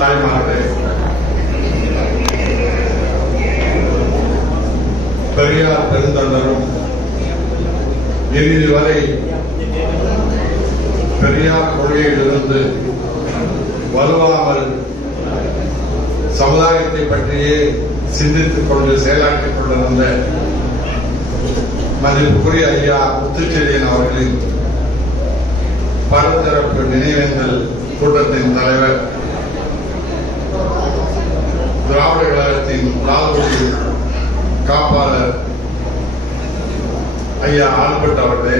தாய்மார்களே, பெரியார் பெருந்தொண்டரும் இறுதி வரை பெரியார் கொள்கையிலிருந்து வலுவாமல் சமுதாயத்தை பற்றியே சிந்தித்துக் கொண்டு செயலாற்றிக் கொண்டிருந்த மதிப்புக்குரிய ஐயா முத்துச்செழியன் அவர்களின் பலதரப்பு நினைவேந்தல் கூட்டத்தின் தலைவர், திராவிட கழகத்தின் லால்குடி காப்பாளர் ஐயா ஆல்பர்ட் அவர்களே,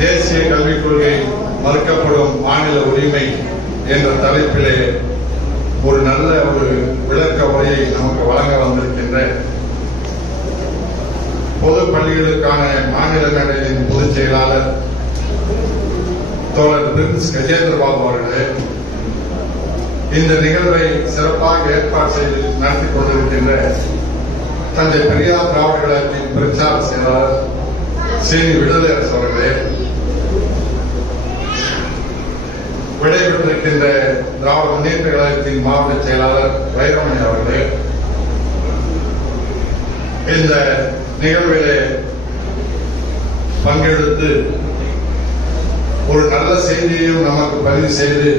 தேசிய கல்விக் கொள்கை மறுக்கப்படும் மாநில உரிமை என்ற தலைப்பிலே ஒரு நல்ல விளக்க உரையை நமக்கு வழங்க வந்திருக்கின்ற பொது பள்ளிகளுக்கான மாநில மேடையின் பொதுச் செயலாளர் தோழர் பிரின்ஸ் கஜேந்திரபாபு அவர்களே, இந்த நிகழ்வை சிறப்பாக ஏற்பாடு செய்து நடத்தி கொண்டிருக்கின்ற தந்தை பெரியார் திராவிட கழகத்தின் பிரச்சார செயலாளர் சீனி விடுதலை அரசு அவர்களே, விடைபெற்றிருக்கின்ற திராவிட முன்னேற்ற கழகத்தின் மாவட்ட செயலாளர் வைரமணி அவர்களே, இந்த நிகழ்விலே பங்கெடுத்து ஒரு நல்ல செய்தியையும் நமக்கு பதிவு செய்து,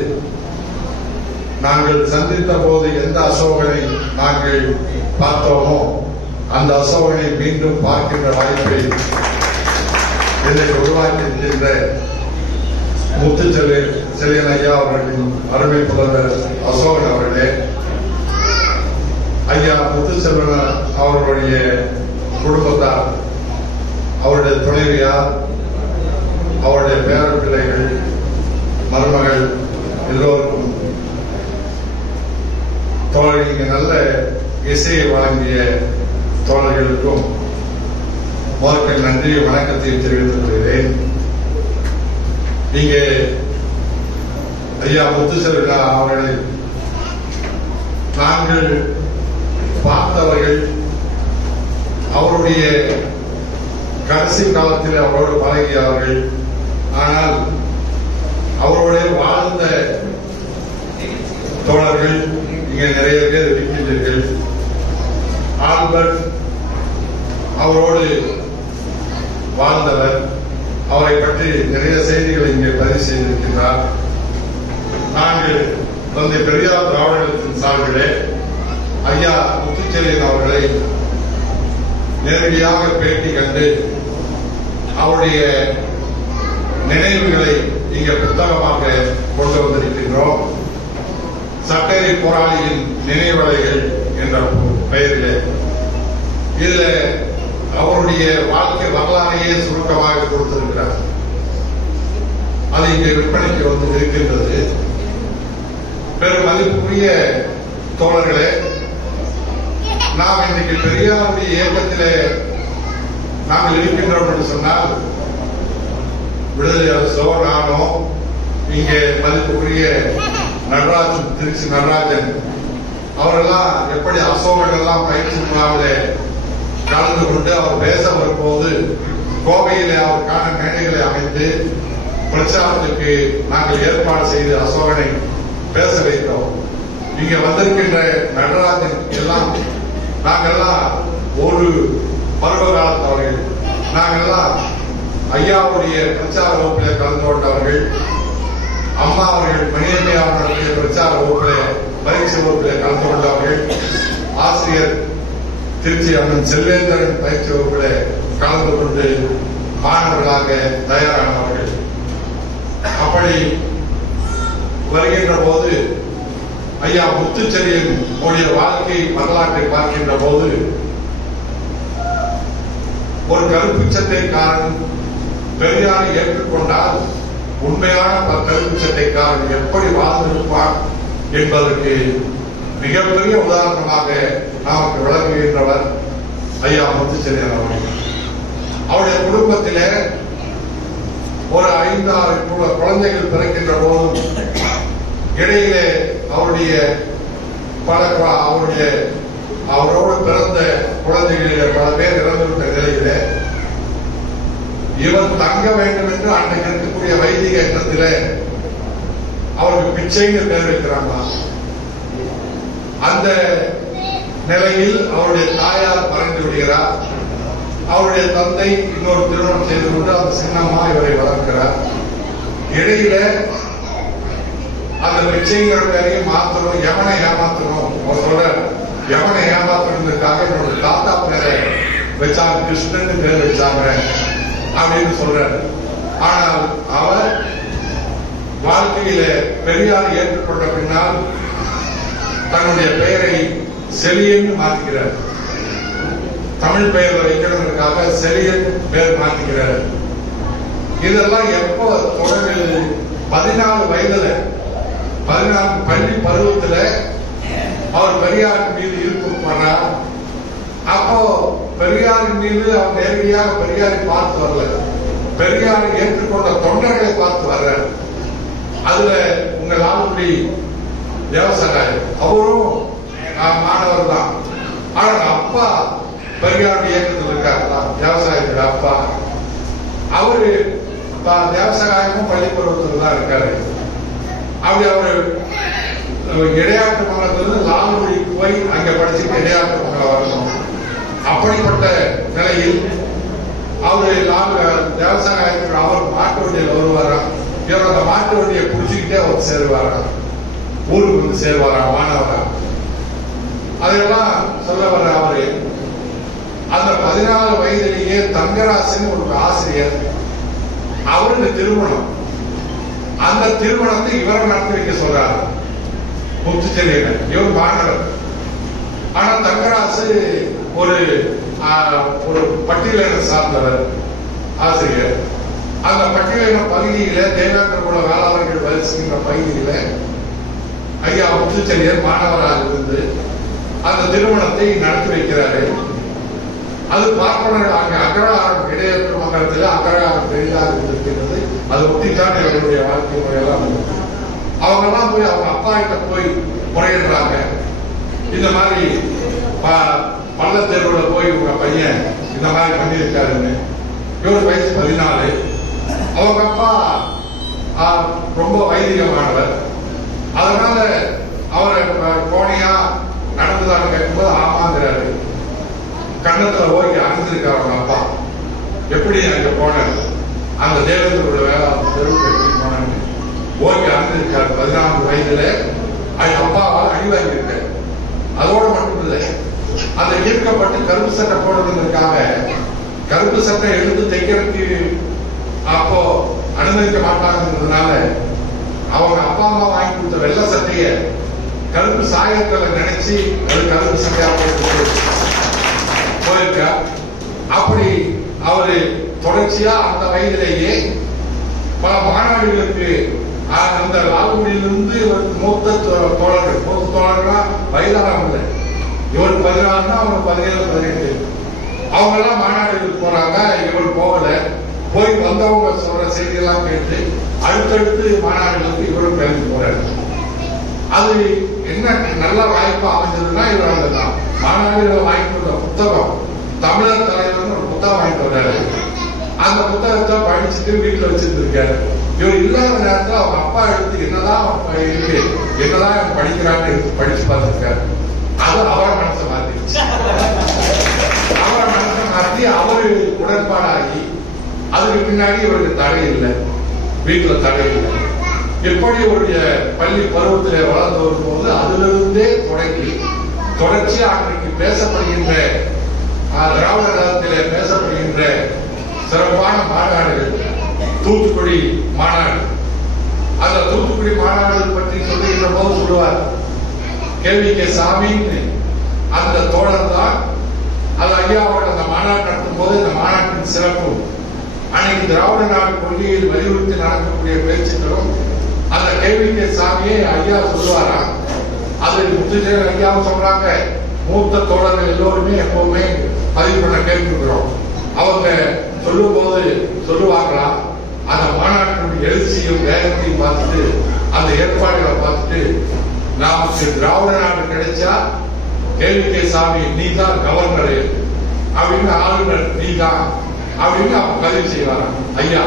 நாங்கள் சந்தித்த போது எந்த அசோகனை நாங்கள் பார்த்தோமோ அந்த அசோகனை மீண்டும் பார்க்கின்ற வாய்ப்பை இன்றைக்கு உருவாக்கியிருக்கின்ற முத்துச்செழியன் ஐயா அவர்களின் அருமை புலவர் அசோகன் அவர்களே, ஐயா முத்துச்செல்வன் அவர்களுடைய குடும்பத்தார், அவருடைய துணைவியார், அவருடைய பேர பிள்ளைகள், மருமகள் எல்லோருக்கும் தோழர், இங்கு நல்ல இசையை வழங்கிய தோழர்களுக்கும் முதற்க நன்றி வணக்கத்தை தெரிவித்துக் கொள்கிறேன். இங்கே ஐயா முத்துச்செல்வன் அவர்களை நாங்கள் பார்த்தவர்கள், அவருடைய கடைசி காலத்தில் அவரோடு பழகியவர்கள், ஆனால் அவரோட வாழ்ந்த தோழர்கள் இங்கே நிறைய பேர் இருக்கின்றீர்கள். ஆல்பர்ட் அவரோடு வாழ்ந்தவர், அவரை பற்றி நிறைய செய்திகளை இங்கே பதிவு செய்திருக்கிறார். நாங்கள் தந்தை பெரியார் திராவிடத்தின் சார்பிலே ஐயா முத்துச்செழியன் அவர்களை நேரடியாக பேட்டி கண்டு அவருடைய நினைவுகளை இங்கே புத்தகமாக கொண்டு வந்திருக்கின்றோம். சட்டேரி போராளியின் நினைவலைகள் என்ற பெயரிலே இதுல அவருடைய வாழ்க்கை வரலாறையே சுருக்கமாக கொடுத்திருக்கிறார். அது இங்கே விற்பனைக்கு வந்து இருக்கின்றது. பெரும் மதிப்புக்குரிய தோழர்களே, நாம் இன்னைக்கு பெரியாருடைய இயக்கத்திலே நாங்கள் இருக்கின்றோம் என்று சொன்னால், விடுதலை அரசோ நானோ, இங்கே மதிப்புக்குரிய நடராஜன், திருச்சி நடராஜன் அவரெல்லாம் எப்படி அசோகர்கள்லாம் பயிற்சி முகாமிலே கலந்து கொண்டு அவர் பேச வரும்போது கோவையிலே அவருக்கான மேடைகளை அமைத்து பிரச்சாரத்துக்கு நாங்கள் ஏற்பாடு செய்து அசோகனை பேச வைத்தோம். இங்க வந்திருக்கின்ற நடராஜன் எல்லாம் நாங்கெல்லாம் ஒரு பருவ காலத்தவர்கள், நாங்கெல்லாம் ஐயாவுடைய பிரச்சார வகுப்பிலே கலந்து கொண்டவர்கள். அம்மா அவர்கள் மணியம்மை அவர்களுடைய பிரச்சார வகுப்பிலே பயிற்சி வகுப்பிலே கலந்து கொண்டவர்கள். ஆசிரியர் திருச்சி அம்மன் செல்வேந்திரன் பயிற்சி வகுப்பிலே கலந்து கொண்டு மாணவர்களாக தயாரானவர்கள். அப்படி வருகின்ற போது ஐயா முத்துச்செழியன் உடைய வாழ்க்கை வரலாற்றை பார்க்கின்ற போது ஒரு கருப்பு சட்டைக்காரன் பெரியாரை ஏற்றுக்கொண்டால் உண்மையான கருப்பு சட்டைக்காரன் எப்படி வாழ்ந்திருப்பான் என்பதற்கு மிகப்பெரிய உதாரணமாக நமக்கு விளங்குகின்றவர் ஐயா முத்துச்செழியன் அவர்கள். அவருடைய குடும்பத்திலே ஒரு 5-6 குழந்தைகள் பிறக்கின்ற போதும் இடையிலே அவருடைய அவரோடு பிறந்த குழந்தைகளிலே பல பேர் இறந்துவிட்ட நிலையிலே இவர் தங்க வேண்டும் என்று அன்றைக்கு இருக்கக்கூடிய வைதிக எண்ணத்திலே அவருக்கு பிச்சைன்னு பேர் வைக்கிறாங்க. அந்த நிலையில் அவருடைய தாயார் மறைந்து விடுகிறார். அவருடைய தந்தை இன்னொரு திருமணம் செய்து கொண்டு அந்த சின்னம்மா இவரை வளர்க்கிறார். இடையில அந்த பிச்சைங்கிற பேரையும் மாற்றணும், எவனை ஏமாற்றணும். அவர் சொல்ற எவனை ஏமாற்றணுக்காக என்னோட தாத்தா பேரை வச்சாங்க, கிருஷ்ணன் பேர் வச்சாங்க அப்படின்னு சொல்றாரு. ஆனால் அவர் வாழ்க்கையில பெரியார் ஏற்றுக்கொண்ட பின்னால் தன்னுடைய பெயரை செலியன் மாற்றுகிறார். தமிழ் பெயர் வைக்கிறதுக்காக செலியன் பேர் மாற்றுகிறார். இதெல்லாம் எப்போ தொடர்ந்து 14 வயதுல 14 பள்ளி பருவத்துல அவர் பெரியாரின் மீது ஈர்ப்பு பண்ணார். அப்போ பெரியாரின் மீது அவர் நேரடியாக பெரியாரை பார்த்து வரல, பெரியாரை ஏற்றுக்கொண்ட தொண்டர்களை பார்த்து வர்ற. அதுல உங்கள் ஆளுநரி தேவசகாய் அவரும் மாணவர் தான். ஆனா அப்பா பெரியாருடைய இயக்கத்தில் இருக்காருதான், விவசாயத்துல அப்பா. அவரு தேவசகாயமும் பள்ளி பருவத்தில் தான் இருக்காரு. அப்படி அவரு இடையாற்று மங்கலத்திலிருந்து லால்குடிக்கு போய் அங்க படிச்சுட்டு இடையாற்று மங்கலம் வரணும். அப்படிப்பட்ட நிலையில் அவரு தேவசகாயத்தில் அவர் மாட்டு வண்டியில் வருவாராம். இவர் அந்த மாட்டு வண்டியை புடிச்சுக்கிட்டே அவர் சேருவாராம், ஊருக்கு வந்து சேருவாராம் மாணவரா. அதெல்லாம் சொல்ல வர்ற அவரு அந்த 14 வயதிலேயே தங்கராசன் ஒரு ஆசிரியர், அவருக்கு திருமணம். அந்த திருமணத்தை இவரை நடத்தி வைக்க சொல்றாரு முத்துச்செல்லியன். இவர் மாணவர். ஆனா தங்கராசு ஒரு பட்டியலின சார்ந்தவர் ஆசிரியர். அந்த பட்டியலின பகுதியில தேவேந்திர குல வேளாளர்கள் வளர்ச்சிங்கிற பகுதியில ஐயா முத்துச்செல்லியர் மாணவராக இருந்து அந்த திருமணத்தை நடத்தி வைக்கிறாரு. அது பார்ப்பனர் அங்க அக்ரஹாரம் இடையேற்ற மங்கலத்தில் அக்ரஹாரம் பெரிதாக இருந்திருக்கிறது. அது ஒட்டித்தான் இவர்களுடைய வாழ்க்கை முறையெல்லாம். அவங்க எல்லாம் போய் அவங்க அப்பா கிட்ட போய் முறையிடுறாங்க. இந்த மாதிரி பள்ளத்தேர்வுல போய் உங்க பையன் இந்த மாதிரி பண்ணியிருக்காருன்னு. இவர் வயசு 14. அவங்க அப்பா ரொம்ப வைதிகமானவர். அதனால அவரை கோணியா நடந்துதான் கேட்கும்போது ஆமாங்கிறாரு. கண்ணத்துல ஓகே அணிஞ்சிருக்காரு அவங்க அப்பா. எப்படி அங்க போன அந்த தேவேந்திரோட வேலை தெருவுக்கு எப்படி போனேன்னு ஓகே அணிஞ்சிருக்காரு. 14 வயதுல அப்பாவால் அடிவாங்கி இருக்காரு. அதோட மட்டும் இல்லை, அந்த ஈர்க்கப்பட்டு கருப்பு சட்டை போடுறதுக்காக கருப்பு சட்டை எடுத்து தைக்கிறதுக்கு அப்போ அனுமதிக்க மாட்டாங்கிறதுனால அவங்க அப்பா அம்மா வாங்கி கொடுத்த வெள்ளை சட்டைய கருப்பு சாயத்துல நினைச்சு அது கருப்பு சட்டையா போயிருக்கா. அப்படி அவரு தொடர்ச்சியா அந்த வயதிலேயே பல மாநாடுகளுக்கு அந்த லால்குடியிலிருந்து மூத்த தோழர்களா வயதானவங்க. இவர் 14 அவங்க 17 18 அவங்க எல்லாம் மாநாடுகளுக்கு போறாங்க. இவர் போகல. போய் வந்தவங்க சொல்ற செய்தியெல்லாம் கேட்டு அடுத்தடுத்து மாநாடுகளுக்கு இவரும் கிளம்பி போறாரு. அது என்ன நல்ல வாய்ப்பு அமைஞ்சதுன்னா இவர் அந்த மாநாடுகளை வாங்கிட்டு வந்த புத்தகம் தமிழர் தலைவர் ஒரு புத்தகம் வாங்கிட்டு வர்றாரு. அந்த புத்தகத்தை படிச்சுட்டு வீட்டுல வச்சிருந்திருக்காரு. இவர் இல்லாத நேரத்தில் அவங்க அப்பா எடுத்து என்னதான் இருக்கு என்னதான் படிக்கிறான்னு எடுத்து படிச்சு பார்த்திருக்காரு. அது அவரை மனசை மாத்திருச்சு. அவரை மனசை மாத்தி அவரு உடன்பாடாகி அதுக்கு பின்னாடி இவருக்கு தடை இல்லை, வீட்டுல தடை இல்லை. எப்படி ஒரு பள்ளி பருவத்திலே வளர்ந்து வரும்போது அதிலிருந்தே தொடங்கி தொடர்ச்சியா அன்றைக்கு பேசப்படுகின்ற திராவிட கழகத்திலே பேசப்படுகின்ற சிறப்பான மாநாடுகள் தூத்துக்குடி மாநாடு. அந்த தூத்துக்குடி மாநாடு பற்றி சொல்லுகின்ற போது சொல்லுவார் கேள்வி சாமின்னு அந்த தோழர் தான். அது ஐயா அவர்கள் அந்த மாநாடு நடத்தும் போது இந்த மாநாட்டின் சிறப்பு அன்னைக்கு திராவிட நாடு கொள்கையில் வலியுறுத்தி நடக்கக்கூடிய பேச்சுக்களும் அந்த கேள்வி சாமியை ஐயா சொல்லுவாராம். அது முத்துச்சேரி ஐயாவும் சொல்றாங்க. மூத்த தோழர்கள் எல்லோருமே எப்பவுமே பதிவு பண்ண கேட்டுக்கிறோம். அவங்க சொல்லும் போது சொல்லுவாங்களாம், அந்த மாநாட்டினுடைய எழுச்சியும் வேகத்தையும் பார்த்துட்டு அந்த ஏற்பாடுகளை பார்த்துட்டு நமக்கு திராவிட நாடு கிடைச்சா கேள்வி சாமி நீ தான் கவர்னர் அப்படின்னு ஆளுநர் நீ தான் அப்படின்னு பதிவு செய்வாராம் ஐயா.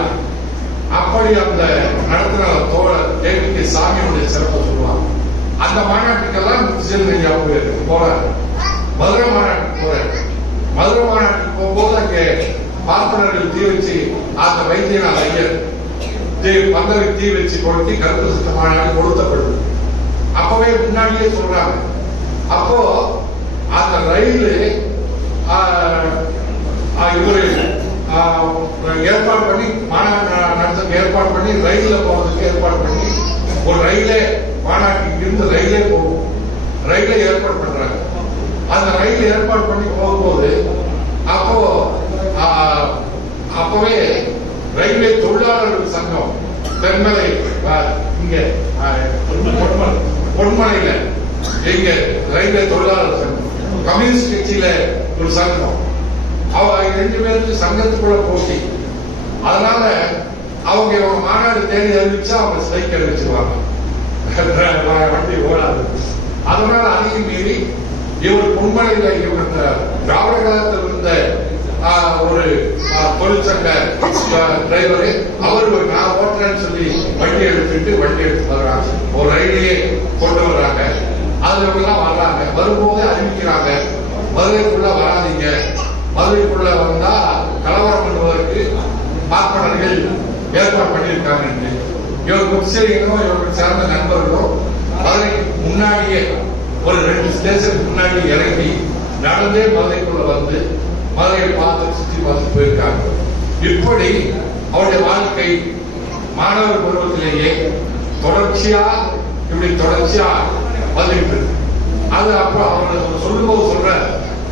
அப்ப அப்படி அந்த நடத்துற தோழர் தேவிக்கு சாமியுடைய சிறப்பை சொல்லுவாங்க. அந்த மாநாட்டுக்கெல்லாம் ஐயா போறாரு. மதுரை மாநாட்டுக்கு போறாரு. மதுரை மாநாட்டுக்கு போகும்போது அங்கே பார்ப்பனர்கள் தீ வச்சு அந்த வைத்தியநாத ஐயர் பந்தருக்கு தீ வச்சு கொளுத்தி கருத்து சுத்த மாநாடு கொடுத்தப்படுது. அப்பவே முன்னாடியே சொல்றாங்க. அப்போ அந்த ரயில் இவரு ஏற்பாடு பண்ணி மாநாடு ஏற்பாடு பண்ணி ரயில்ல போறதுக்கு ஏற்பாடு பண்ணி ஒரு ரயிலே மாநாட்டுக்கு இருந்து ரயிலே போகும். ரயிலை ஏற்பாடு பண்றாங்க. அந்த ரயில் ஏற்பாடு பண்ணி போகும்போது அப்பவே ரயில்வே தொழிலாளர்கள் சங்கம் தென்மலை இங்க பொன்மலையில எங்க ரயில்வே தொழிலாளர் சங்கம் கம்யூனிஸ்ட் கட்சியில ஒரு சங்கம் ரெண்டு பேருக்கு சங்கத்துக்குள்ள போட்டி. அதனால அவங்க மாநாடு தேடி அறிவிச்சா அவங்க ஸ்ட்ரைக் அறிவிச்சிருவாங்க. வண்டி ஓடாது. அதனால அதையும் மீறி இவர் பொன்மலையில இவர் திராவிட காலத்தில் இருந்த ஒரு தொழிற்சங்க டிரைவரு அவரு நான் ஓட்டுறேன்னு சொல்லி வண்டி எடுத்து வர்றாங்க. ஒரு ரயிலையே கொண்டு வர்றாங்க. அதுல எல்லாம் வர்றாங்க. வரும்போது அறிவிக்கிறாங்க, மதுரைக்குள்ள வராதீங்க, மதுரைக்குள்ள வந்தா கலவரம் பண்ணுவதற்கு பார்ப்பனர்கள் ஏற்பாடு பண்ணியிருக்காங்க. இவர் முஸ்லீம்களும் இவருக்கு சேர்ந்த நண்பர்களும் மதுரைக்கு முன்னாடியே ஒரு 2 ஸ்டேஷன் முன்னாடி இறங்கி நடந்தே மதுரைக்குள்ள வந்து மதுரையை பார்த்து சுற்றி பார்த்து போயிருக்காங்க. இப்படி அவருடைய வாழ்க்கை மாணவர் பருவத்திலேயே தொடர்ச்சியா வந்துட்டு இருக்கு. அது அப்புறம் அவர் சொல்லும்போது சொல்ற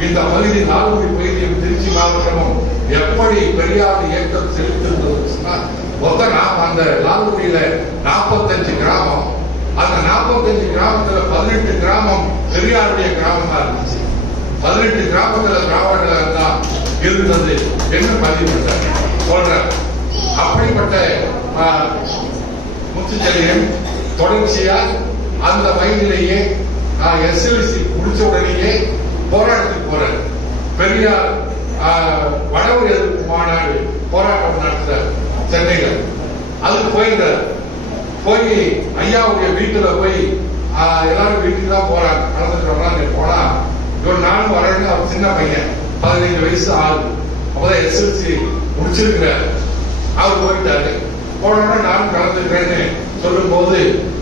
இந்த பகுதி லால்குடி பகுதியும் திருச்சி மாவட்டமும் எப்படி பெரியார் இயக்கம் செலுத்திருந்ததுன்னா மொத்தம் அந்த லால்குடியில 45 கிராமம். அந்த 45 கிராமத்துல 18 கிராமம் பெரியாருடைய கிராமமா இருந்துச்சு. 18 கிராமத்துல திராவிடர்கள் தான் இருந்தது என்று பதிவு சொல்ற. அப்படிப்பட்ட முத்துச்செழியன் தொடர்ச்சியா அந்த வயதிலேயே எஸ்எல்சி முடிச்ச உடனேயே போராட்டத்துக்கு போற பெரியார் வடவு எதிர்ப்பு மாநாடு போராட்டம் நடத்துறார் சென்னையில. அதுக்கு போயிருந்தார். போய் ஐயாவுடைய வீட்டுல போய் எல்லாரும் வீட்டுக்கு தான் போறாங்க, கலந்துட்டு போனா இவர் நானும் வரேன்னு அவர் சின்ன பையன் 15 வயசு ஆகுது. அப்பதான் எஸ்எல்சி முடிச்சிருக்கிறார். அவர் போயிட்டாரு. போனோட நானும் கலந்துக்கிறேன்னு சொல்லும் போது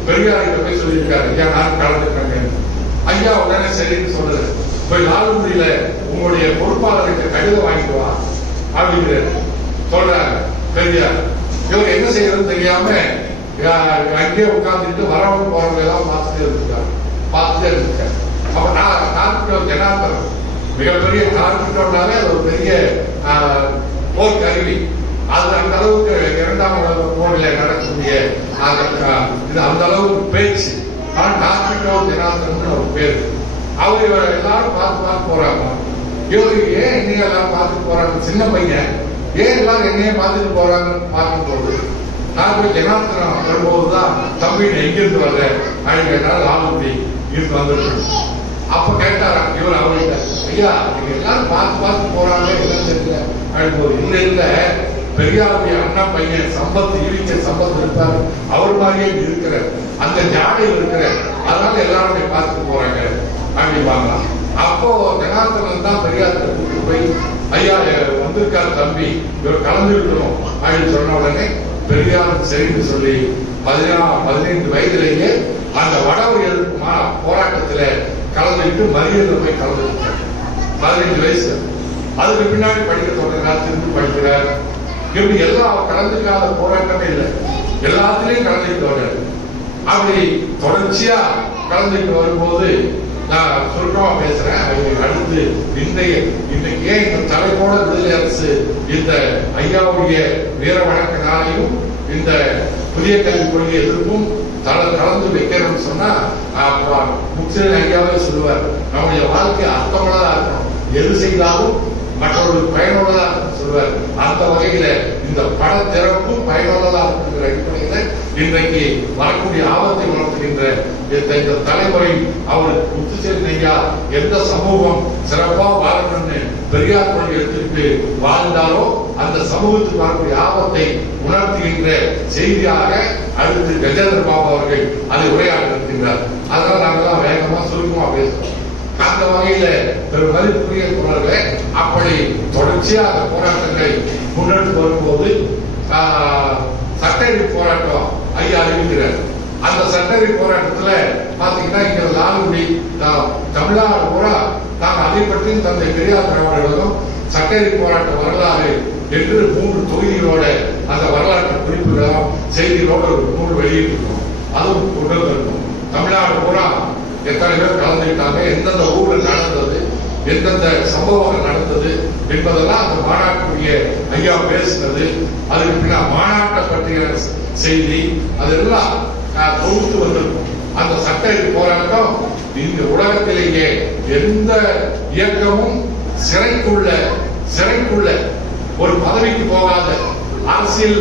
பெரியார்கிட்ட போய் சொல்லியிருக்காரு, ஐயா நானும் கலந்துக்கிறேங்க. ஐயா உடனே சரின்னு சொல்லுது, போய் லால்குடியில உங்களுடைய பொறுப்பாளருக்கு கடிதம் வாங்கிட்டு வா அப்படிங்கிறாரு சொல்றாரு பெரியார். இவர் என்ன செய்யறதுன்னு தெரியாம அங்கே உட்கார்ந்துட்டு வரவங்க போறவங்க எல்லாம் பார்த்துட்டே இருக்காரு. அப்ப நான் கார்பிட்டோ ஜனார்த்தனம் மிகப்பெரிய கார்பிட்டோனாலே அது ஒரு பெரிய போர் கருவி. அது அந்த அளவுக்கு 2ஆம் உலக போர்ல நடக்கக்கூடிய இது அந்த அளவுக்கு பேச்சு. ஆனா கார்பிட்டோ ஜனார்த்தனம் ஒரு பேரு. அவர் இவர் எல்லாரும் பார்த்து போறாங்க. இவரு ஏன் என்னைய எல்லாரும் பார்த்துட்டு போறாங்க, சின்ன பையன் ஏன் எல்லாரும் என்னைய பார்த்துட்டு போறாங்கன்னு பார்க்கும் போது நான் போய் ஜனார்த்தனம் வரும்போதுதான் தம்பி எங்கிருந்து வர்ற அப்படின்னு கேட்டாலும் லால்குடி இருந்து வந்துட்டு. அப்ப கேட்டாராம் இவர் அவர்கிட்ட, ஐயா நீங்க எல்லாரும் பார்த்து போறாங்க என்ன தெரியல அப்படின்னு. இல்ல பெரியாருடைய அண்ணா பையன் சம்பத் ஈவிக்க சம்பத் இருப்பாரு, அவர் மாதிரியே இருக்கிற அந்த ஜாடையில் இருக்கிற, அதனால எல்லாருமே பார்த்துட்டு போறாங்க அப்படிவாங்க. அப்போ ஜனார்த்தனன் தான் பெரியார் கூப்பிட்டு போய் ஐயா வந்திருக்காரு தம்பி இவர் கலந்துருக்கணும் அப்படின்னு சொன்ன உடனே பெரியார் சரின்னு சொல்லி 15 வயதிலேயே அந்த வடவு எதிர்ப்பு போராட்டத்துல கலந்துட்டு மறியல போய் கலந்துருக்காரு. 15 வயசு. அதுக்கு பின்னாடி படிக்க தொடங்கினார், திரும்பி படிக்கிறார். இப்படி எல்லாம் கலந்துக்காத போராட்டமே இல்லை, எல்லாத்திலையும் கலந்துட்டு வர்றாரு. அப்படி தொடர்ச்சியா கலந்துட்டு வரும்போது நான் சுருக்கமா பேசுறேன். அடுத்து இன்றைக்கு ஏன் இந்த தலைப்போட விடுதலை அரசு இந்த ஐயாவுடைய வீர வணக்க நாளையும் இந்த புதிய கல்விக் கொள்கை எதிர்ப்பும் கலந்து வைக்கிறோம்னு சொன்னா முக்கிய ஐயாவே சொல்லுவார், நம்முடைய வாழ்க்கை அர்த்தமுள்ளதா இருக்கணும், எது செய்தாலும் மற்றவர்களுக்கு பயனுள்ளதா சொல்வார். அந்த வகையில இந்த பட திறப்பும் பயனுள்ளதா இருக்கிற அடிப்படையில் இன்றைக்கு வரக்கூடிய ஆபத்தை உணர்த்துகின்ற இந்த தலைமுறை அவருக்கு முத்துச்சேரி ஐயா எந்த சமூகம் சிறப்பா வாழணும்னு பெரியார் கொள்கை எடுத்துக்கிட்டு வாழ்ந்தாலோ அந்த சமூகத்துக்கு வரக்கூடிய ஆபத்தை உணர்த்துகின்ற செய்தியாக அடுத்து கஜேந்திர பாபு அவர்கள் அதை உரையாட இருக்கின்றார். அதனால நாங்கெல்லாம் வேகமா சுருக்கமா பேசுறோம். அந்த வகையில பெரும் மதிப்புரிய தோழர்களே, அப்படி தொடர்ச்சியா அந்த போராட்டங்களை முன்னெடுத்து வரும்போது சட்டடி போராட்டம் ஐயா அறிவிக்கிறார். அந்த சட்டடி போராட்டத்துல பாத்தீங்கன்னா இங்க லால்குடி தமிழ்நாடு பூரா நாங்கள் அதை பற்றி தந்தை பெரியார் திராவிடர்களும் சட்டடி போராட்ட வரலாறு என்று 3 தொகுதிகளோட அந்த வரலாற்று குறிப்புகளும் செய்திகளோட ஒரு நூல் வெளியிட்டிருக்கோம். அதுவும் கொண்டு வந்திருக்கும். தமிழ்நாடு பூரா எத்தனை பேர் கலந்துக்கிட்டாங்க, எந்தெந்த ஊர்ல நடந்தது, எந்தெந்த சம்பவங்கள் நடந்தது என்பதெல்லாம் அந்த மாநாட்டுக்குரிய ஐயா பேசினது, அதுக்கு பின்னா மாநாட்டை பற்றிய செய்தி அதெல்லாம் தொகுத்து வந்திருக்கும். அந்த சட்ட போராட்டம் இந்த உலகத்திலேயே எந்த இயக்கமும் சிறைக்குள்ள ஒரு பதவிக்கு போகாத, அரசியல்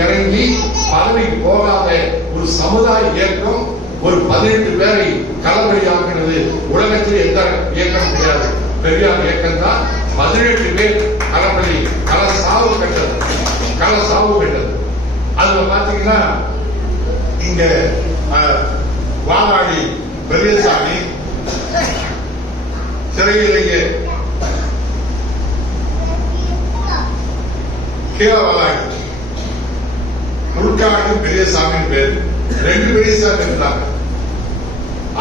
இறங்கி பதவிக்கு போகாத ஒரு சமுதாய இயக்கம் ஒரு 18 பேரை களபலியாக்குறது உலகத்தில் எந்த இயக்கம் கிடையாது. பெரியார் இயக்கம் தான் 18 பேர் களபலி, களசாவு கண்டது. அதுல பாத்தீங்கன்னா இங்க வாதாடி பெரியசாமி சிறையிலேயே கீழவாடி முழுக்காடு பெரியசாமி பேர் 2 பெரியசாமி இருந்தாங்க.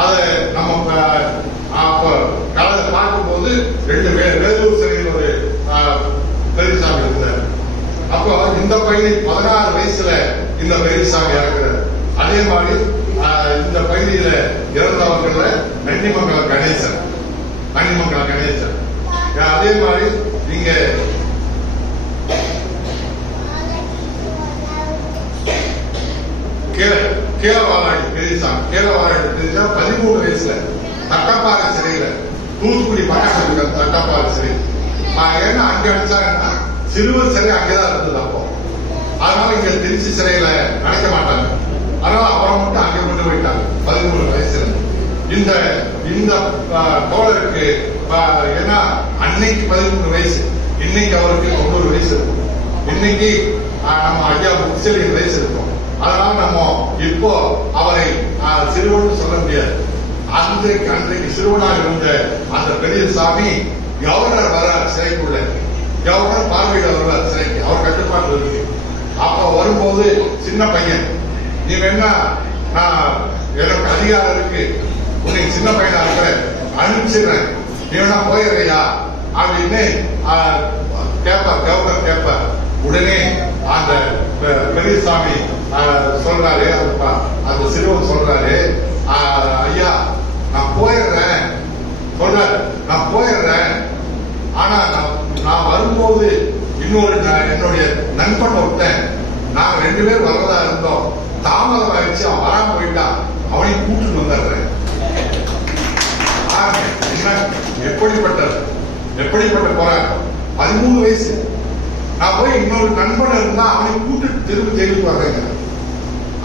அத நம்ம பார்க்கும்போது 2 பேர் வேலூர் சிறையில் ஒரு பெரியசாமி இருந்தார். அப்போ இந்த பகுதி 16 வயசுல இந்த பெரியசாமி இறக்குறாரு. அதே மாதிரி இந்த பகுதியில இறந்தவர்கள நன்னிமங்கல கணேசன். அதே மாதிரி இங்க கேளவாளாடி பெரியசாமி 13 வயசுல தட்டப்பாறை சிறையில தூத்துக்குடி பக்கத்துல தட்டப்பாறை சிறை. ஏன்னா அங்க அடிச்சாங்கன்னா சிறுவர் சிறை அங்கேதான் இருந்தது. அப்போ அதனால இங்க திருச்சி சிறையில நடக்க மாட்டாங்க. அதனால அவரை மட்டும் அங்கே கொண்டு போயிட்டாங்க 13 வயசுல. இந்த தோழருக்கு ஏன்னா அன்னைக்கு 13 வயசு, இன்னைக்கு அவருக்கு 90 வயசு இருக்கும். இன்னைக்கு நம்ம ஐயா முத்துச்செழியன் வயசு இருக்கும். அதனால நம்ம இப்போ அவரை சிறுவன் சொல்ல முடியாது. அன்றைக்கு சிறுவனாக இருந்த அந்த பெரியசாமி கவர்னர் வர சிறைக்குள்ள, கவர்னர் பார்வையிட வருவார் சிறைக்கு, அவர் கட்டுப்பாடு இருக்கு. அப்ப வரும்போது சின்ன பையன், நீ வேணா நான் எனக்கு அதிகாரம் இருக்கு, உன்னை சின்ன பையனா இருக்கிற அனுப்பிச்சிடுறேன், நீ வேணா போயிடுறியா அப்படின்னு கேட்பார். கவர்னர் கேட்பார். உடனே அந்த பெரியசாமி சொல்றாரு, அந்த சிறுவன் சொல்றாரு, ஐயா நான் போயிடுறேன் சொல்றாரு, நான் போயிடுறேன். ஆனா நான் வரும்போது இன்னொரு என்னுடைய நண்பன் ஒருத்தன், நாங்க 2 பேர் வரதா இருந்தோம், தாமதம் ஆயிடுச்சு, அவன் வராம போயிட்டான், அவனையும் கூட்டிட்டு வந்துடுறேன். எப்படிப்பட்ட போராட்டம்! 13 வயசு. நான் போய் இன்னொரு நண்பன் இருந்தா அவனை கூட்டிட்டு திரும்ப ஜெயிலுக்கு வர்றேங்க.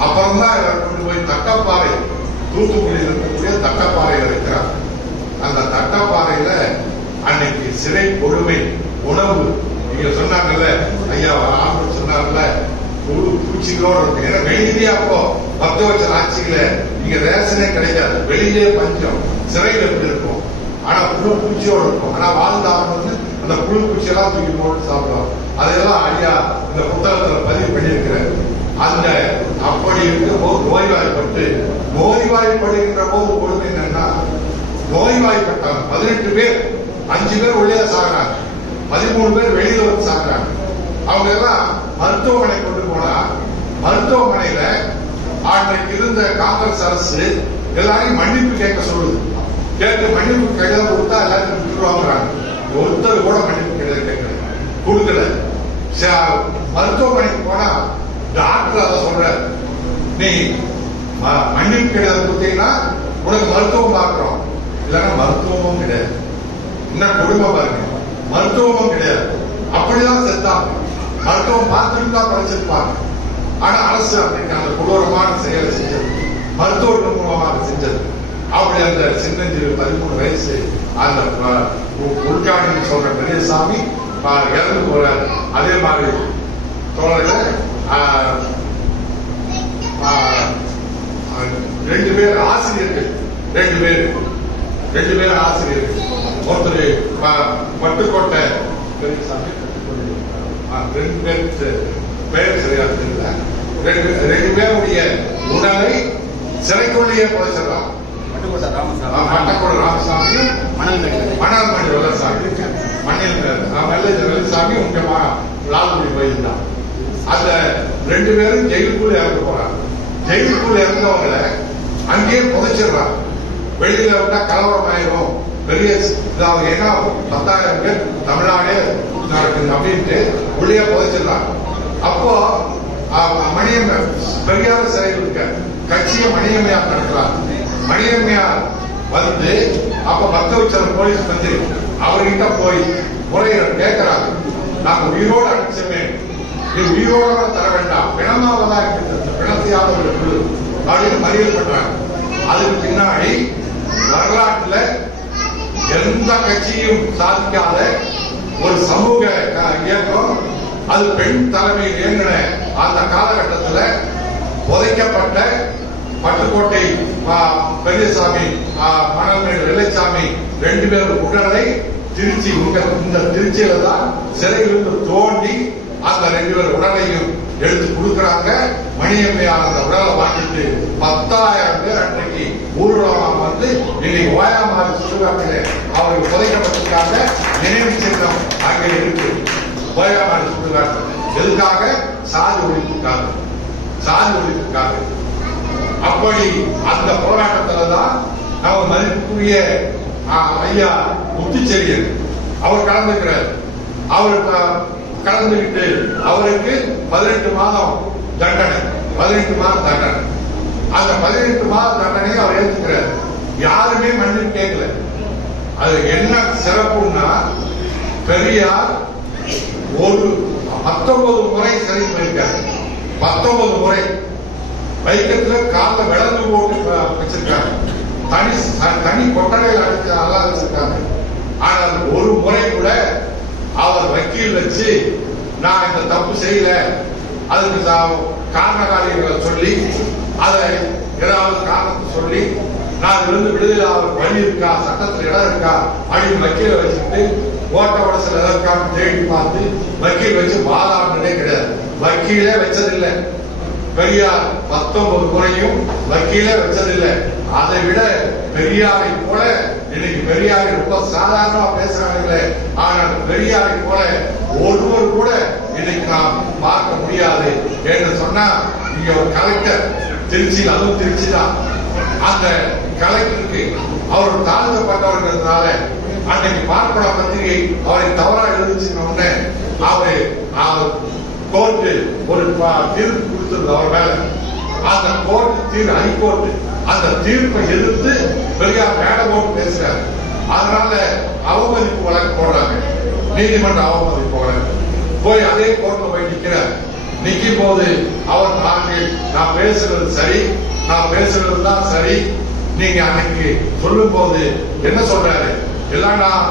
அப்புறம் தான் கொண்டு போய் தட்டப்பாறை, தூத்துக்குடியில் இருக்கக்கூடிய தட்டப்பாறையில இருக்கிறார். அந்த தட்டப்பாறையில அன்னைக்கு சிறை கொடுமை, உணவு நீங்க சொன்னாங்கல்ல ஐயா ஆம்பூர் சொன்னாங்கல்ல, பூச்சிகளோட இருக்கு. ஏன்னா வெளியிலேயே அப்போ 10 வருஷம் ஆட்சியில இங்க ரேஷனே கிடைக்காது, வெளியிலேயே பஞ்சம், சிறையில் எப்படி இருக்கும். ஆனா புழு பூச்சியோட இருக்கும். ஆனா வாழ்ந்தாங்க அந்த புழு பூச்சி எல்லாம் தூக்கி போட்டு சாப்பிடுவோம். அதெல்லாம் ஐயா இந்த புத்தகத்துல பதிவு பண்ணியிருக்கிறார். அந்த அப்படி இருக்கிற போது நோய்வாய்ப்படுகின்ற போது கொடுமை என்னன்னா, நோய்வாய்ப்பட்டாங்க 18 பேர், 5 பேர் உள்ளே சாகுறாங்க, 13 பேர் வெளியில வந்து சாகுறாங்க. அவங்க எல்லாம் மருத்துவமனை கொண்டு போனா, மருத்துவமனையில அன்றைக்கு இருந்த காங்கிரஸ் அரசு எல்லாரையும் மன்னிப்பு கேட்க சொல்லுது. கேட்டு மன்னிப்பு கையில கொடுத்தா எல்லாரும் விட்டுருவாங்கிறாங்க. ஒருத்தர் கூட மன்னிப்பு கேட்கல, கொடுக்கல. மருத்துவமனைக்கு போனா டாக்டர் அதை சொல்ற, நீ மன்னிப்பு கிடையாது கொடுத்தீங்கன்னா உனக்கு மருத்துவம் பார்க்கிறோம், இல்லைன்னா மருத்துவமும் கிடையாது. என்ன கொடுமை பாருங்க, மருத்துவமும் கிடையாது. அப்படிதான் செத்தாங்க. மருத்துவம் பார்த்துட்டு தான் பறிச்சிருப்பாங்க. ஆனா அரசு அன்றைக்கு அந்த கொடூரமான செயலை செஞ்சது, மருத்துவர்கள் மூலமாக செஞ்சது. அப்படி அந்த சின்னஞ்சிறு 13 வயசு அந்த உள்காணின்னு சொல்ற பெரியசாமி இறந்து போறாரு. அதே மாதிரி தோழர்கள் 2 பேர் ஆசிரியர்கள், 2 பேர் ஆசிரியர்கள். ஒருத்தர் பட்டுக்கோட்டை பெரியசாமி, 2 பேர் பெயர் சரியா தெரியல. 2 பேருடைய உடலை சிறைக்குள்ளேயே புதைச்சிடலாம். மட்டக்கோடு ராமசாமியும் மணல்மணி வெள்ளசாமி, வெள்ளசாமி முக்கியமா லால்குடி போயிருந்தான். அந்த 2 பேரும் ஜெயிலுக்குள்ள இறந்து போறாங்க. ஜெயிலுக்குள்ள இறந்தவங்களை அங்கேயே புதைச்சிடுறாங்க. வெளியில விட்டா கலவரம் ஆயிரும், பெரிய ஏன்னா 10,000 பேர் தமிழ்நாடே நடக்குது அப்படின்ட்டு உள்ளே புதைச்சிடுறாங்க. அப்போ மணியம்மை பெரியார் சிறையில் இருக்க கட்சியை மணியம்மையார் நடக்கிறார். மணியம்மையார் வந்து அப்ப பக்தவச்சர் போலீஸ் வந்து அவர்கிட்ட போய் முறையிட கேட்கிறாங்க, நாங்க உயிரோடு அடிச்சமே, நீ உயிரோட தர வேண்டாம், பிணமாவதா பிணத்தையாவது அப்படின்னு மறியல் பண்றாங்க. அதுக்கு பின்னாடி வரலாற்றுல எந்த கட்சியும் சாதிக்காத ஒரு சமூக இயக்கம், அது பெண் தலைமையில் இயங்கின அந்த காலகட்டத்தில் புதைக்கப்பட்ட பட்டுக்கோட்டை பெரியசாமி, மணல்மேடு வெள்ளசாமி 2 பேர் உடலை திருச்சி, இந்த திருச்சியில தான் சிறையிலிருந்து தோண்டி அந்த 2 பேர் உடலையும் எடுத்து கொடுக்கிறாங்க. மணியம்மையார் அந்த உடலை வாங்கிட்டு 10,000 பேர் அன்றைக்கு ஊர்வலமாக வந்து இன்னைக்கு ஓயாமாறு சுடுகாட்டிலே அவர்கள் புதைக்கப்பட்டிருக்காங்க. நினைவு சின்னம் அங்கே இருக்கு. ஓயாமாறு சுடுகாட்டு எதுக்காக? சாதி ஒழிப்புக்காக, சாதி ஒழிப்புக்காக. அப்படி அந்த போராட்டத்தில் தான் நம்ம மதிப்புக்குரிய ஐயா முத்துச்செழியன் அவர் கலந்துக்கிறார். அவர் கலந்துகிட்டு அவருக்கு 18 மாதம் தண்டனை, 18 மாதம் தண்டனை. அந்த 18 மாதம் தண்டனையை அவர் ஏற்றுக்கிறார். யாருமே மன்னிப்பு கேட்கல. அது என்ன சிறப்புன்னா, பெரியார் ஒரு 19 முறை சிறை போயிருக்காரு. 19 முறை வைக்கத்துல கால விளந்து போட்டு வச்சிருக்காங்க. தனி கொட்டடையில் அடிச்சு நல்லா வச்சிருக்காங்க. ஆனால் ஒரு முறை கூட அவர் வக்கீல் வச்சு நான் இந்த தப்பு செய்யல, அதுக்கு காரண காரியங்களை சொல்லி அதை ஏதாவது காரணத்தை சொல்லி நான் இருந்து விடுதலை வழி இருக்கா, சட்டத்தில் இடம் இருக்கா அப்படின்னு வக்கீல வச்சுட்டு ஓட்ட வடசில் எதற்காக தேடி பார்த்து வக்கீல் வச்சு வாதாடுறதே கிடையாது. வக்கீலே வச்சதில்லை. பெரியார் 19 முறையும் வக்கீலே வச்சதில்லை. அதை விட பெரியாரை போல இன்னைக்கு பெரியாரை ரொம்ப சாதாரணமா பேசுறாங்களே, ஆனால் பெரியாரை போல ஒருவர் கூட இன்னைக்கு நாம் பார்க்க முடியாது என்று சொன்னா, இங்க ஒரு கலெக்டர் திருச்சி, அதுவும் திருச்சி தான், அந்த கலெக்டருக்கு அவர் தாழ்த்தப்பட்டவர்கிறதுனால அன்னைக்கு பார்ப்பன பத்திரிகை அவரை தவறா எழுதிச்சுன்னு அவர் கோர்ட்டு ஒரு தீர்ப்பு கொடுத்தது அவர் மேல. அந்த கோர்ட்டு ஹைகோர்ட் அந்த தீர்ப்பை எதிர்த்து பெரியார் மேடை போட்டு பேசுறாரு. அதனால அவமதிப்பு வழக்கு போடுறாங்க, நீதிமன்ற அவமதிப்பு வழக்கு. போய் அதே கோர்ட்ல போய் நிக்கிறார். நிக்கும் போது அவர் நான் பேசுறது சரி, நான் பேசுறது தான் சரி, நீங்க அன்னைக்கு சொல்லும் போது என்ன சொல்றாரு, எல்லாம் நான்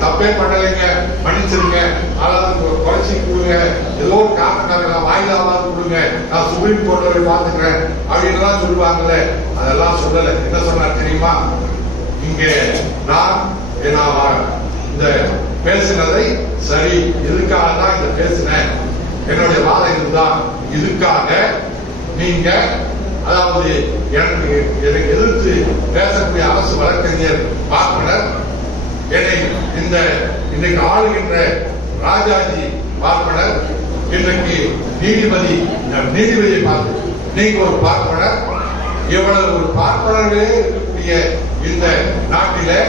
தப்பே பண்ணலைங்க, மன்னிச்சிருங்க, அதாவது குறைச்சி கொடுங்க, ஏதோ ஒரு காரணக்காக வாயிலாவது கொடுங்க, நான் சுப்ரீம் கோர்ட்ல போய் பார்த்துக்கிறேன் அப்படின்னு சொல்லுவாங்கல்ல, அதெல்லாம் சொல்லல. என்ன சொன்னார் தெரியுமா, இங்க நான் இந்த பேசினதை சரி, இதுக்காக தான் இந்த பேசினேன், என்னுடைய வாதம் இதுதான், இதுக்காக நீங்க அதாவது எனக்கு எதிர்த்து பேசக்கூடிய அரசு வழக்கறிஞர் பார்ப்பனர் என்னை இன்றைக்கு ஆளுகின்ற ராஜாஜி பார்ப்பனர், இன்றைக்கு நீதிபதியை பார்த்து நீங்க ஒரு பார்ப்பனர், இவ்வளவு ஒரு பார்ப்பனர்களே இருக்கக்கூடிய இந்த நாட்டிலே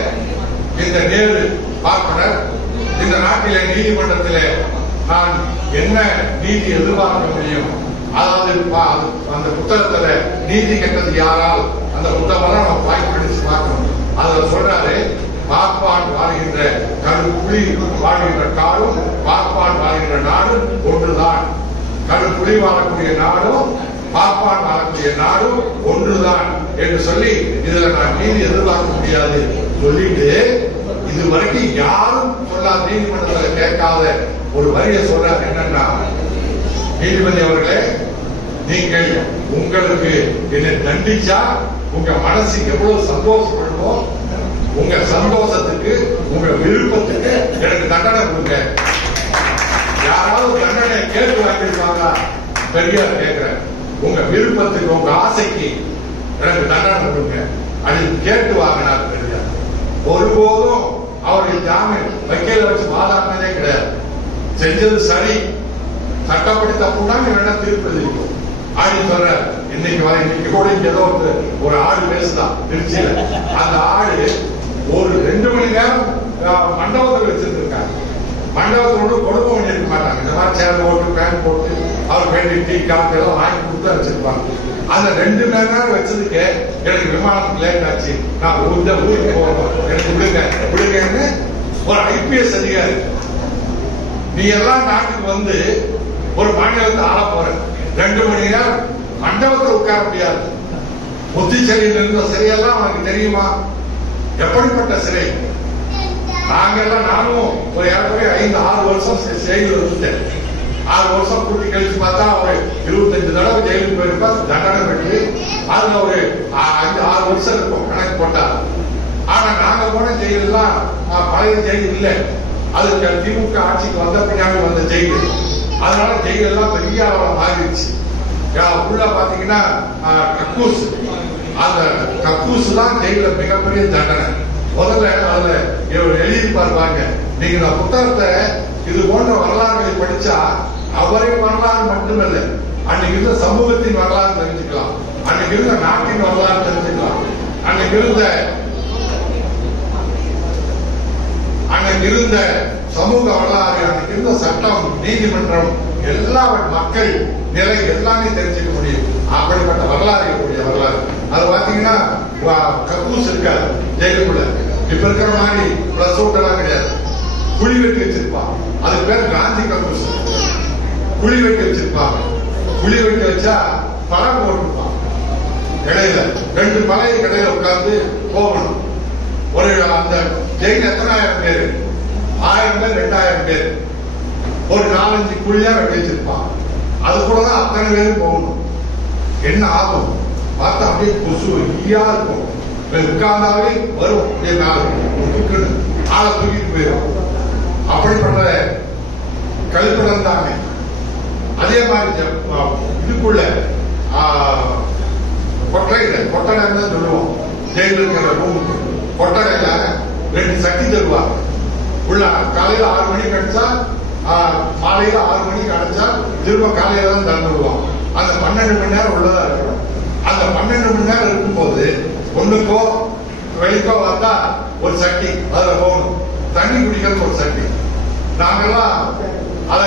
இந்த நேரு பார்ப்பனர், இந்த நாட்டிலே நீதிமன்றத்திலே நான் என்ன நீதி எதிர்பார்க்க முடியும்? அதாவது அந்த புத்தகத்துல நீதி கெட்டது யாரால், அந்த புத்தகம் நம்ம பயன்படுத்தி பார்க்கணும். அதுல சொல்றாரு, பார்ப்பான் வாழ்கின்ற கருப்புலி வாழ்கின்ற காடும் பார்ப்பான் வாழ்கின்ற நாடும் ஒன்றுதான். கருப்புலி வாழக்கூடிய நாடும் பார்ப்பான் வாழக்கூடிய நாடும் ஒன்றுதான் என்று சொல்லி இதுல நான் நீதி எதிர்பார்க்க முடியாது சொல்லிட்டு இதுவரைக்கும் யாரும் சொல்லாத நீதிமன்றத்தில் கேட்காத ஒரு வரியை சொல்றாரு. என்னன்னா, நீதிபதி அவர்களே, நீங்கள் உங்களுக்கு என்னை தண்டிச்சா உங்க மனசு எவ்வளவு சந்தோஷப்படுமோ, உங்க சந்தோஷத்துக்கு உங்க விருப்பத்துக்கு எனக்கு தண்டனை கொடுங்க. யாராவது தண்டனை கேட்டு வாங்கிருப்பாங்களா? பெரியார் கேட்கிறேன், உங்க விருப்பத்துக்கு உங்க ஆசைக்கு எனக்கு தண்டனை கொடுங்க. அது கேட்டு வாங்கினார் பெரியார். ஒருபோதும் அவர்கள் ஜாமீன் வைக்கையில வச்சு வாதாடினதே கிடையாது. செஞ்சது சரி, சட்டப்படி தப்புனா வேணா தீர்ப்பு எழுதிக்கும் அப்படின்னு சொல்ற. இன்னைக்கு கூட ஏதோ ஒரு ஆடு பேசுதான் திருச்சியில. அந்த ஆடு ஒரு 2 மணி நேரம் மண்டபத்தில் வச்சிருந்திருக்காங்க. மண்டபத்தோடு கொடுக்க வேண்டியிருக்க மாட்டாங்க. இந்த மாதிரி சேர் போட்டு பேன் போட்டு அவர் வேண்டி டீ காஃபி எல்லாம் வாங்கி கொடுத்து வச்சிருப்பாங்க. அந்த 2 மணி நேரம் வச்சதுக்கு எனக்கு விமானம் லேட் ஆச்சு, நான் ஊருக்கு போகணும், எனக்கு விடுங்கன்னு ஒரு IPS அதிகாரி, நீ எல்லாம் நாட்டுக்கு வந்து ஒரு மாநிலத்தை ஆள போற, 2 மணி நேரம் மண்டபத்தில் உட்கார முடியாது. புத்திச்செறியில் இருந்த சிறையெல்லாம் அவனுக்கு தெரியுமா? எப்படிப்பட்ட சிறை? நானும் ஒரு 5-6 வருஷம் சிறையில் இருந்துட்டேன். 6 வருஷம் கூட்டி கழிச்சு பார்த்தா ஒரு 25 தடவை ஜெயிலுக்கு போயிருப்பா, தண்டனை பெற்று அதுல ஒரு 5-6 வருஷம் இருக்கும் கணக்கு போட்டா. ஆனா நாங்க போன ஜெயிலாம் பழைய ஜெயில் இல்லை, அதுக்கு திமுக ஆட்சிக்கு வந்த பின்னாடி வந்த ஜெயில். அதனால ஜெயில் எல்லாம் பெரிய அளவுல மாறிடுச்சு. உள்ள பாத்தீங்கன்னா கக்கூஸ், அந்த கக்கூஸ் தான் ஜெயில மிகப்பெரிய தண்டனை. முதல்ல அதுல எழுதி பார்ப்பாங்க, நீங்க இந்த புத்தகத்தை இது போன்ற வரலாறுகளை படிச்சா அவரே வரலாறு மட்டுமல்ல, அன்னைக்கு இருந்த சமூகத்தின் வரலாறு தெரிஞ்சுக்கலாம், அன்னைக்கு இருந்த நாட்டின் வரலாறு தெரிஞ்சுக்கலாம், அன்னைக்கு இருந்த சமூக வரலாறு, அன்னைக்கு இருந்த சட்டம், நீதிமன்றம், எல்லா மக்கள் நிலை எல்லாமே தெரிஞ்சுக்க முடியும். அப்படிப்பட்ட வரலாறு இருக்கக்கூடிய வரலாறு. அது பாத்தீங்கன்னா கக்கூஸ் இருக்காது ஜெயிலுக்குள்ள. இப்ப இருக்கிற மாதிரி பிளஸ் அவுட் எல்லாம் கிடையாது. குழி வெட்டி வச்சிருப்பான், அதுக்கு பேர் காந்தி கக்கூஸ். குழி வெட்டி வச்சிருப்பாங்க. குழி வெட்டி வச்சா பழம் போட்டிருப்பான் இடையில, 2 பழைய கடையில உட்கார்ந்து போகணும். ஒரு அந்த ஜெயில் எத்தனாயிரம் பேர்? 1000 பேர், 2000 பேர். ஒரு 4-5 குழியா வெட்டி வச்சிருப்பான். அது கூடதான் அத்தனை பேரும் போகணும். என்ன ஆகும் பார்த்தா அப்படியே கொசு ஈயா இருக்கும். உட்கார்ந்தாவே வரும், அப்படியே நாள் ஆளை தூக்கிட்டு போயிடும். அப்படிப்பட்ட கழிப்பிடம் தானே. அதே மாதிரி இதுக்குள்ள கொட்டடை தான் சொல்லுவோம். ஜெயில இருக்கிற ரூமுக்கு கொட்டடையில 2 சட்டி தருவாங்க. உள்ள காலையில 6 மணிக்கு அடிச்சா மாலையில 6 மணிக்கு அடைச்சா திரும்ப காலையில தான் திறந்து விடுவாங்க. அந்த 12 மணி நேரம் உள்ளதா இருக்கணும். அந்த 12 மணி நேரம் இருக்கும்போது ஒண்ணுக்கோ வெளிக்கோ வந்தா ஒரு சட்டி அதுல போகணும். தண்ணி குடிக்கிறது ஒரு சட்டி. நாங்கெல்லாம் அதை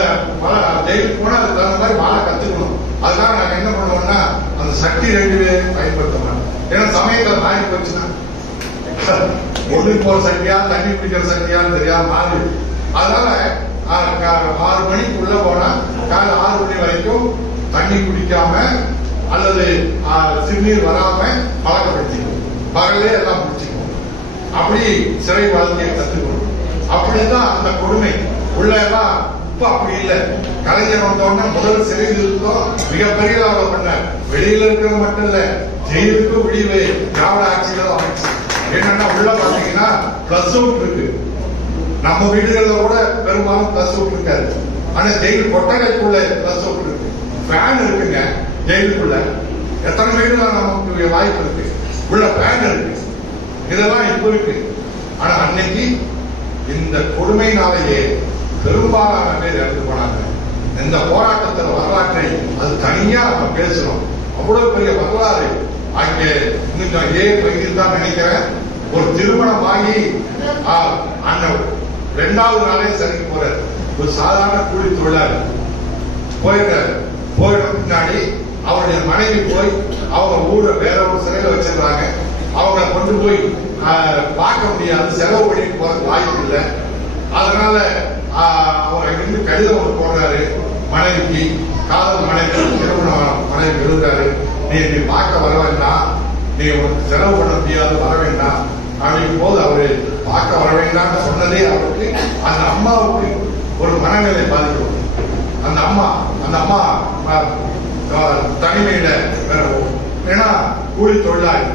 ஜெயிலுக்கு போனா அதுக்கு தகுந்த மாதிரி வாழ கத்துக்கணும். அதுக்காக நாங்க என்ன பண்ணுவோம்னா அந்த சட்டி 2 பேரும் பயன்படுத்த மாட்டோம். ஏன்னா சமயத்தில் மாறி போச்சுன்னா ஒண்ணுக்கு போற சட்டியா தண்ணி குடிக்கிற சட்டியான்னு தெரியாம மாறி. அதனால 6 மணிக்குள்ள போனா காலை 6 மணி வரைக்கும் தண்ணி குடிக்காம அல்லது சிறுநீர் வராம பழக்கப்படுத்திக்கணும். பகலே எல்லாம் முடிச்சுக்கணும். அப்படி சிறை வாழ்க்கையை கத்துக்கணும். அப்படிதான் அந்த கொடுமை உள்ள எல்லாம். இப்ப அப்படி இல்லை. கலைஞர் வந்தோடனே முதல் சிறையில் இருந்தோம் மிகப்பெரிய அளவில் பண்ண. வெளியில இருக்கிற மட்டும் இல்ல, ஜெயிலுக்கும் விடிவு திராவிட ஆட்சியில அமைச்சு. என்னன்னா உள்ள பாத்தீங்கன்னா பிளஸ் அவுட் இருக்கு. நம்ம வீடுகள்ல கூட பெரும்பாலும் பிளஸ் அவுட் இருக்காது. ஆனா ஜெயில் கொட்டகைக்குள்ள பிளஸ் அவுட் இருக்கு. ஃபேன் இருக்குங்க ஜெயிலுக்குள்ள. எத்தனை வீடுல நமக்கு வாய்ப்பு இருக்கு. உள்ள ஃபேன் இருக்கு. இதெல்லாம் இப்ப இருக்கு. ஆனா அன்னைக்கு இந்த கொடுமையினாலேயே பெரும்பாலான பேர் இறந்து போனாங்க. இந்த போராட்டத்தில் வரலாற்றை அது தனியா நம்ம பேசணும். அவ்வளவு பெரிய வரலாறு. அங்கே இன்னும் பகுதியில் தான் நினைக்கிறேன். ஒரு திருமணம் ஆகி அண்ணன் 2வது நாளே சரிக்கு போறாரு. ஒரு சாதாரண கூலி தொழிலாளி போயிடுறாரு. போயிட பின்னாடி அவருடைய மனைவி போய் அவங்க ஊரை வேற ஒரு சிறையில வச்சிருக்காங்க. அவங்க கொண்டு போய் பார்க்க முடியாது, செலவு பண்ணிட்டு போறதுக்கு வாய்ப்பு இல்லை. அதனால அவர் அங்கிருந்து கடிதம் ஒன்று போடுறாரு மனைவிக்கு, காதல் மனைவி, திருமணம் மனைவி எழுதுறாரு, நீ பார்க்க வர வேண்டாம், நீ உனக்கு செலவு பண்ண முடியாது, வர வேண்டாம் அப்படிங்கும் போது அவரு பார்க்க வர வேண்டாம்னு சொன்னதே அவருக்கு அந்த அம்மாவுக்கு ஒரு மனநிலை பாதிக்கும். அந்த அம்மா தனிமையில, ஏன்னா கூலி தொழிலாளி,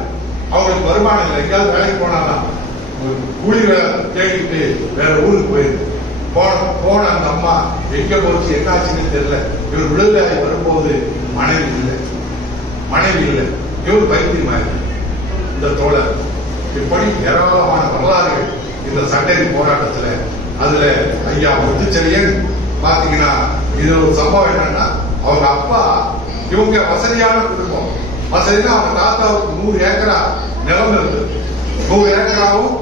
அவங்களுக்கு வருமானம் இல்லை, எங்கேயாவது வேலைக்கு போனாதான் கூலி தேடிட்டு வேற ஊருக்கு போயிருக்கு. போன அந்த அம்மா எங்க போச்சு, என்னாச்சுன்னு தெரியல. இவர் விடுதலை வரும்போது மனைவி இல்லை, இவர் பைத்தியமாயிரு. இந்த தோழர் இப்படி ஏராளமான வரலாறுகள் இந்த சண்டை போராட்டத்துல. அதுல ஐயா முத்துச்செழியன் பாத்தீங்கன்னா இது ஒரு சம்பவம் என்னன்னா, அவங்க அப்பா, இவங்க வசதியான குடும்பம், வசதினா அவங்க தாத்தாவுக்கு 100 ஏக்கரா நிலம் இருந்தது. 100 ஏக்கராவும்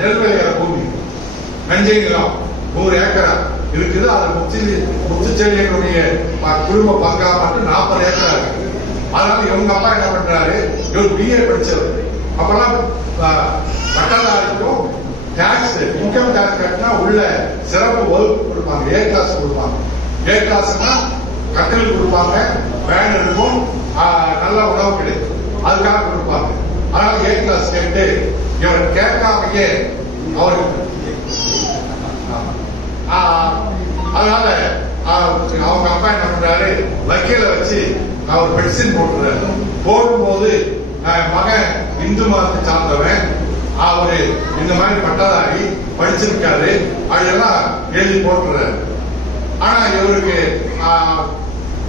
நெல் விளையாட பூமி, நஞ்சை நிலம் 100 ஏக்கரா இருக்குது. அது முத்துச்செழியனுடைய குடும்ப பங்கா மட்டும் 40 ஏக்கரா இருக்கு. அதனால இவங்க அப்பா என்ன பண்றாரு, இவர் பிஏ படிச்சவர். அப்பெல்லாம் பட்டதாரிக்கும் டாக்ஸ், இன்கம் டாக்ஸ் கட்டினா உள்ள சிறப்பு வகுப்பு கொடுப்பாங்க, ஏ கிளாஸ் கொடுப்பாங்க. ஏ கிளாஸ்னா கட்டல் கொடுப்பாங்க, வேன் இருக்கும், நல்ல உணவு கிடைக்கும், அதுக்காக கொடுப்பாங்க. அதனால ஏ கிளாஸ் கேட்டு இவர் கேட்காமையே அவருக்கு, அதனால அவங்க அப்பா என்ன பண்றாரு, வக்கீல வச்சு அவர் பெட்சின் போட்டுறாரு. போடும்போது மகன் இந்து மதத்தை சார்ந்தவன், அவரு இந்த மாதிரி பட்டதாரி படிச்சிருக்காரு, அதெல்லாம் எழுதி போட்டுறாரு. ஆனா இவருக்கு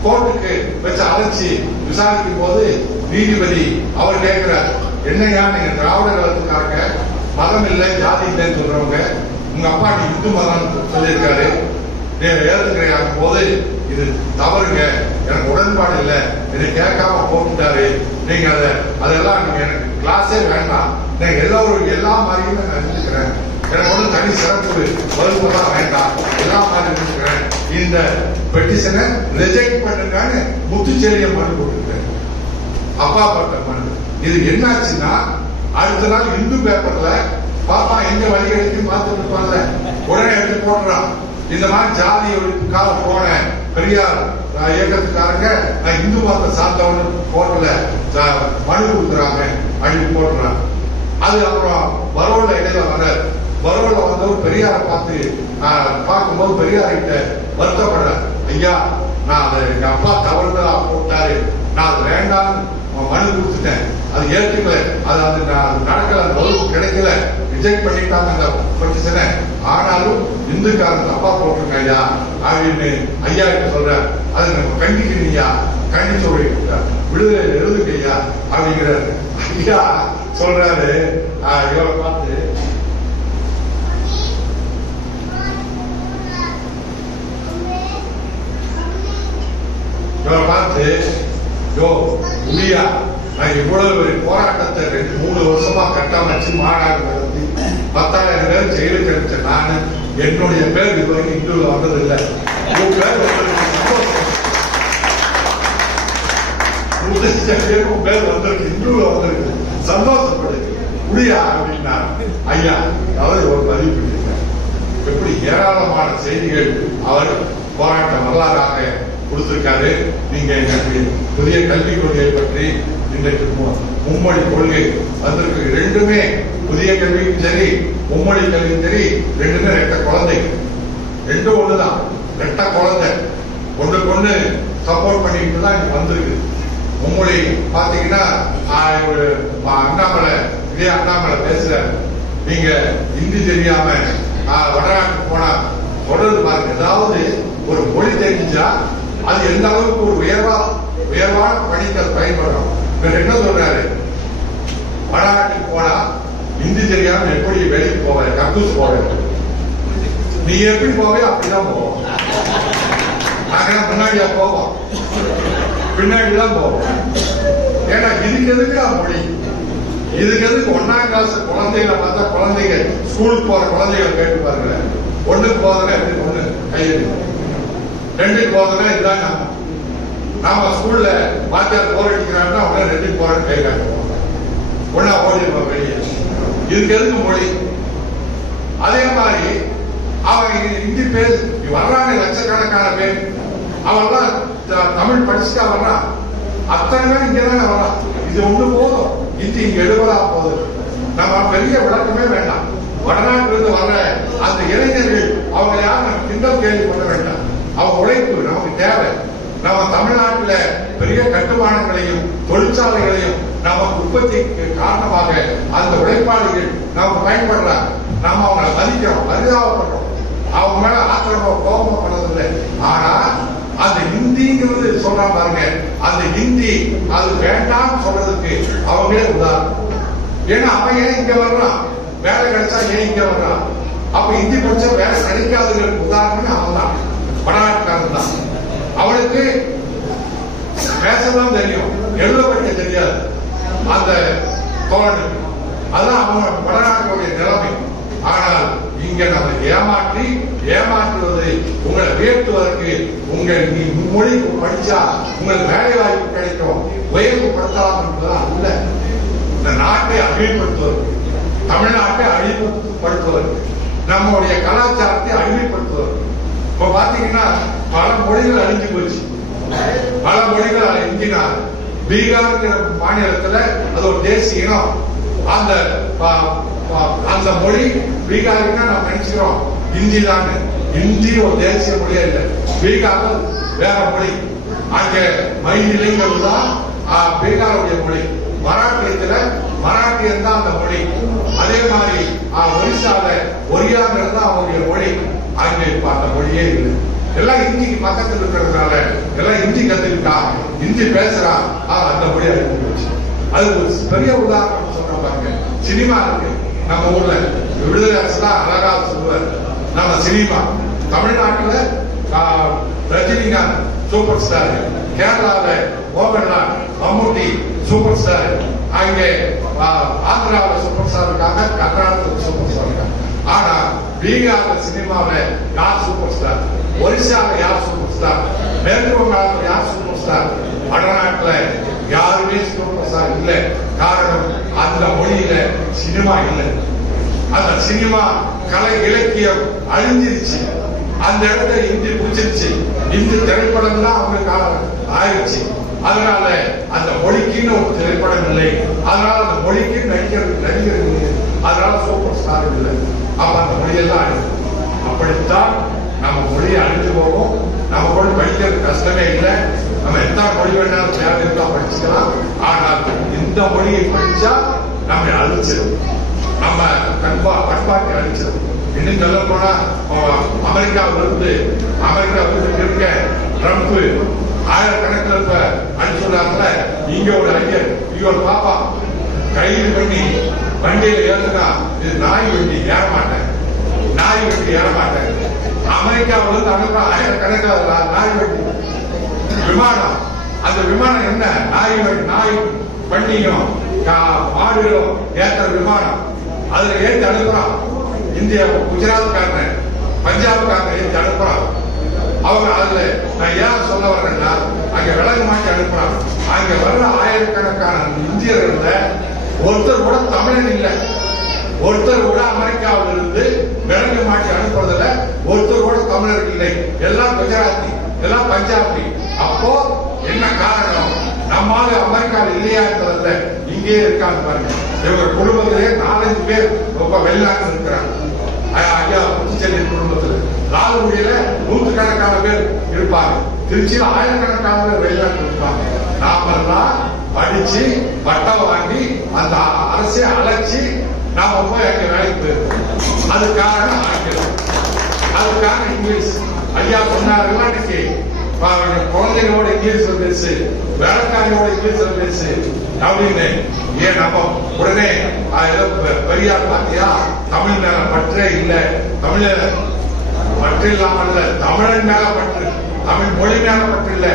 கோர்ட்டுக்கு வச்சு அழைச்சி விசாரிக்கும் போது நீதிபதி அவர் கேட்கிறார், என்னையா நீங்க திராவிட கழகத்துக்காக மதம் இல்லை ஜாதி இல்லைன்னு சொல்றவங்க, உங்க அப்பா நீ இந்து மதம் சொல்லியிருக்காரு, ஏற்றுக்கிறையாங்க போது இது தவறுங்க, எனக்கு உடன்பாடு இல்லை, என்னை கேட்காம போட்டுட்டாரு, நீங்க அதெல்லாம் நீங்க எனக்கு கிளாஸே வேண்டாம், நீங்க எல்லா மாதிரியும் நான் நினைச்சுக்கிறேன், எனக்கு ஒன்றும் தனி சிறப்பு வகுப்பு தான் வேண்டாம், எல்லா மாதிரி நினைச்சுக்கிறேன், இந்த பெட்டிஷனை ரிஜெக்ட் பண்ணுங்கன்னு முத்துச்செழியன் மனு போட்டுருக்கேன். அப்பா பட்ட மனு. இது என்னாச்சுன்னா, அடுத்த நாள் இந்து பேப்பர்ல பாப்பா எங்க வழிகளுக்கு பார்த்துட்டு இருப்பாங்க, உடனே எடுத்து போடுறான். இந்த மாதிரி ஜாதி ஒழிப்புக்காக போன பெரியார் இயக்கத்துக்காரங்க நான் இந்து மதத்தை சார்ந்தவன் போட்டல மனு கொடுக்குறாங்க அப்படின்னு போட்டுறாங்க. அது அப்புறம் பரோல இடையில பரோல வந்தவர் பெரியாரை பார்க்கும்போது பெரியார்கிட்ட வருத்தப்படுற, ஐயா நான் அதை எங்க அப்பா தவறுதலா போட்டாரு, நான் அது வேண்டாம்னு மனு கொடுத்துட்டேன், அது ஏற்றுக்கல, அது நடக்கல, அந்த வகுப்பு கிடைக்கல, ரிஜெக்ட் பண்ணிட்டாங்க அந்த பெட்டிஷனை, ஆனாலும் இந்துக்காரன் தப்பா போட்டிருக்க ஐயா அப்படின்னு ஐயா கிட்ட சொல்ற, அதை நம்ம கண்டிக்கிறீங்க, கண்டிச்சு விடுதலை எழுதுங்க ஐயா அப்படிங்கிறாரு. ஐயா சொல்றாரு, இவரை பார்த்து யோ முடியா, நான் இவ்வளவு போராட்டத்தை 2-3 வருஷமா கட்டமைச்சு மாநாடு நடத்தி 10,000 பேர் ஜெயிலுக்கு அடிச்ச நானு, என்னுடைய பேர் இதுவரைக்கும் இந்துல வந்தது இல்லை, உன் பேர் வந்திருக்கு, இந்துல வந்திருக்கு, சந்தோஷப்படு முடியா அப்படின்னா ஐயா அவர் ஒரு பதிவு பண்ணிருக்கார். எப்படி ஏராளமான செய்திகள் அவர் போராட்ட வரலாறாக கொடுத்திருக்காரு. நீங்க எனக்கு புதிய கல்விக் கொள்கையை பற்றி இன்றைக்கு மும்மொழி கொள்கை வந்திருக்கு. ரெண்டுமே புதிய கல்வியும் சரி மும்மொழி கல்வியும் சரி ரெண்டுமே ரெட்ட குழந்தை, ரெண்டும் ஒண்ணுதான், ரெட்ட குழந்தை ஒன்றுக்கு ஒண்ணு சப்போர்ட் பண்ணிட்டு தான் இங்க வந்திருக்கு. மும்மொழி பாத்தீங்கன்னா அண்ணாமலை பேசுற, நீங்க ஹிந்தி தெரியாம வடநாட்டுக்கு போனா தொடர்ந்து பாருங்க, ஏதாவது ஒரு மொழி தெரிஞ்சா அது எந்த அளவுக்கு ஒரு உயர்வான பணிக்கு பயன்படும். என்ன சொல்றாரு, வடநாட்டுக்கு போனா ஹிந்தி தெரியாம எப்படி வெளியே போவ, கக்கூஸ் போவ, நீ எப்படி போவே அப்படிதான் போவோம், நாங்க முன்னாடியா போவோம், பின்னாடிதான் போவோம். ஏன்னா இதுக்கு எதுக்கு மொழி, இதுக்கு எதுக்கு 1ஆம் கிளாஸ் குழந்தைகளை பார்த்தா குழந்தைங்க ஸ்கூலுக்கு போற குழந்தைகள் கேட்டு பாருங்க, 1க்கு போறதுன்னா எப்படி, 1 கையெழு, 2க்கு போறதுன்னா இதுதான் நாம ஸ்கூல்ல வாத்தியார் போர் அடிக்கிறாங்கன்னா உடனே 2க்கு போறேன்னு கை காட்டுவோம், ஒன்னா ஓடிடுவோம் வெளியே. இதுக்கு எதுக்கு மொழி? அதே மாதிரி அவன் ஹிந்தி பேர் வர்றாங்க லட்சக்கணக்கான பேர், அவெல்லாம் தமிழ் படிச்சுட்டா வர்றான். அத்தனை பேர் இங்கதானே வர்றான். இது ஒண்ணு போதும், ஹிந்தி இங்க எழுவதா போதும். நம்ம பெரிய விளக்கமே வேண்டாம். வடநாட்டிலிருந்து வர்ற அந்த இளைஞர்கள் அவங்க யாரும் கிண்டல் கேள்வி பண்ண வேண்டாம். அவங்க உழைப்பு நமக்கு தேவை. நம்ம தமிழ்நாட்டில பெரிய கட்டுமானங்களையும் தொழிற்சாலைகளையும் நம்ம உற்பத்திக்கு காரணமாக அந்த உழைப்பாளிகள் நம்ம பயன்படுறாங்க. நம்ம அவங்களை மதிக்கிறோம், பரிதாபப்படுறோம். அவங்க மேல ஆக்கிரம கோபம் பண்ணதில்லை. ஆனா அந்த ஹிந்திங்கிறது சொல்றா பாருங்க, அந்த ஹிந்தி அது வேண்டாம் சொல்றதுக்கு அவங்களே உதாரணம். ஏன்னா அவன் ஏன் இங்க வர்றான்? வேலை கிடைச்சா ஏன் இங்க வர்றான்? அப்ப ஹிந்தி படிச்சா வேலை கிடைக்காதவர்களுக்கு உதாரணம் அவன் தான், வடநாட்டுக்காரன் தான். அவனுக்கு பேசதான் தெரியும், எழுத படிக்க தெரியாது அந்த தோழனுக்கு. அதான் அவன் வடநாட்டுடைய நிலைமை. ஆனால் இங்க நம்ம ஏமாற்றுவது உங்களை உயர்த்துவதற்கு, உங்கள் மொழி படிச்சா உங்களுக்கு வேலை வாய்ப்பு கிடைக்கும், உயர்வு படுத்தலாம் என்பதுதான் அல்ல. இந்த நாட்டை அழிவுபடுத்துவதற்கு, தமிழ்நாட்டை அழிவுபடுத்துவதற்கு, நம்முடைய கலாச்சாரத்தை அழிவுபடுத்துவதற்கு. இப்ப பாத்தீங்கன்னா பல மொழிகள் அழிஞ்சு போச்சு. பல மொழிகள் இந்தினார். பீகார் மாநிலத்துல அது ஒரு தேசிய இனம். அந்த மொழி பீகாருக்கு நம்ம நினைச்சுக்கிறோம் ஹிந்தி தான். ஹிந்தி ஒரு தேசிய மொழியா இல்லை, பீகார் வேற மொழி. அங்க மைதிலிங்கிறது தான் பீகாருடைய மொழி. மராட்டியத்துல மராட்டியம் தான் அந்த மொழி. அதே மாதிரி ஒரிசால ஒரியாங்கிறது தான் அவருடைய மொழி. அங்கே இப்ப அந்த மொழியே இல்லை. எல்லாம் ஹிந்திக்கு பக்கத்தில் இருக்கிறதுனால எல்லாம் ஹிந்தி கத்துக்கிட்டான், ஹிந்தி பேசுறான், அந்த மொழி அழிஞ்சு போச்சு. அது ஒரு பெரிய உதாரணம் சொல்ற பாருங்க. சினிமா இருக்கு நம்ம ஊர்ல, விடுதலை அரசு தான் அழகா சொல்லுவார். நம்ம சினிமா தமிழ்நாட்டுல ரஜினிகாந்த் சூப்பர் ஸ்டார், கேரளாவில மோகன்லால் மம்முட்டி சூப்பர் ஸ்டார், அங்கே ஆந்திராவில் சூப்பர் ஸ்டார் இருக்காங்க, கர்நாடகத்தில் சூப்பர் ஸ்டார் இருக்காங்க. ஆனா பீகார்ல சினிமாவில் யார் சூப்பர் ஸ்டார்? ஒரிசாவில் யார் சூப்பர் ஸ்டார்? மேற்கு வங்காளத்தில் யார் சூப்பர் ஸ்டார்? வடநாட்டில் யாருமே சூப்பர் ஸ்டார் இல்லை. காரணம் அந்த மொழியில சினிமா இல்லை. அந்த சினிமா கலை இலக்கியம் அழிஞ்சிருச்சு. அந்த இடத்துல இந்தி பிடிச்சிருச்சு. இந்தி திரைப்படம் தான் அவங்களுக்கு ஆயிடுச்சு. அதனால அந்த மொழிக்குன்னு ஒரு திரைப்படம் இல்லை. அதனால அந்த மொழிக்கு நடிகர் இல்லை. அதனால சூப்பர் ஸ்டார் இல்லை. அப்ப அந்த மொழியெல்லாம் அழிஞ்சு. அப்படித்தான் நம்ம மொழியை அழிஞ்சு போகும். நம்ம கூட படிக்கிறது கஷ்டமே இல்லை. நம்ம எந்த மொழி வேணாலும் தேவை இருந்தா படிச்சுக்கலாம். ஆனால் இந்த மொழியை படிச்சா நம்ம அழிச்சிடும், நம்ம பண்பாட்டை அழிச்சிடும். இன்னும் சொல்ல போனா அமெரிக்காவிலிருந்து இருக்க ட்ரம்ப் ஆயிரக்கணக்கில் இப்ப அனுப்பிச்சுள்ளாங்கல்ல. இங்க ஒரு ஐயர், இங்க ஒரு பாப்பா கைது பண்ணி வண்டியில ஏறுனா, இது நாய் வண்டி ஏறமாட்டேன், நாய் வண்டி ஏறமாட்டேன். அமெரிக்காவிலிருந்து அனுப்புற ஆயிரக்கணக்கில் நாய் வண்டி விமானம். அந்த விமானம் என்ன? நாய் வண்டியும் மாடுகளும் ஏற்ற விமானம். அதுல ஏற்றி அனுப்புறான். இந்திய குஜராத்காரன் பஞ்சாப்காரன் ஏற்றி அனுப்புறான். அவங்க அதுல நான் ஏன் சொல்ல வர்றேன்னா, அங்க விலங்கு மாட்டி அனுப்புறான். அங்க வர்ற ஆயிரக்கணக்கான இந்தியர்கள ஒருத்தர் கூட தமிழன் இல்லை. ஒருத்தர் கூட அமெரிக்காவில் இருந்து விலங்கு மாட்டி அனுப்புறதுல ஒருத்தர் கூட தமிழர் இல்லை. எல்லாம் குஜராத்தி, எல்லாம் பஞ்சாபி. அப்போ என்ன காரணம்? நம்மால அமெரிக்காவில் இல்லையா என்பதில்ல, இங்கே இருக்காங்க பாருங்க. இவங்க குடும்பத்திலே 4-5 பேர் ரொம்ப வெளிநாட்டில் இருக்கிறாங்க. ஐயா புத்திச்செல்வி குடும்பத்தில் லால்குடியில 100கணக்கான பேர் இருப்பாங்க. திருச்சியில் ஆயிரக்கணக்கான பேர் வெளிநாட்டில் இருப்பாங்க. நாமெல்லாம் படிச்சு பட்டம் வாங்கி அந்த அரசை அழைச்சி நாம போய் அங்க வேலைக்கு போயிருக்கோம். அது காரணம் ஆங்கிலம், அது காரணம் இங்கிலீஷ். ஐயா சொன்னார்கள், இன்னைக்கு குழந்தைகளோட இங்கிலீஷ்ல பேசு, வேலைக்காரியோட இங்கிலீஷ்ல பேசு அப்படின்னு. ஏன் நம்ம உடனே பெரியார் பாத்தியா தமிழ் மேல பற்றே இல்லை, தமிழ பற்று இல்லாமல் தமிழன் மேல பற்று, தமிழ் மொழி மேல பற்று இல்ல,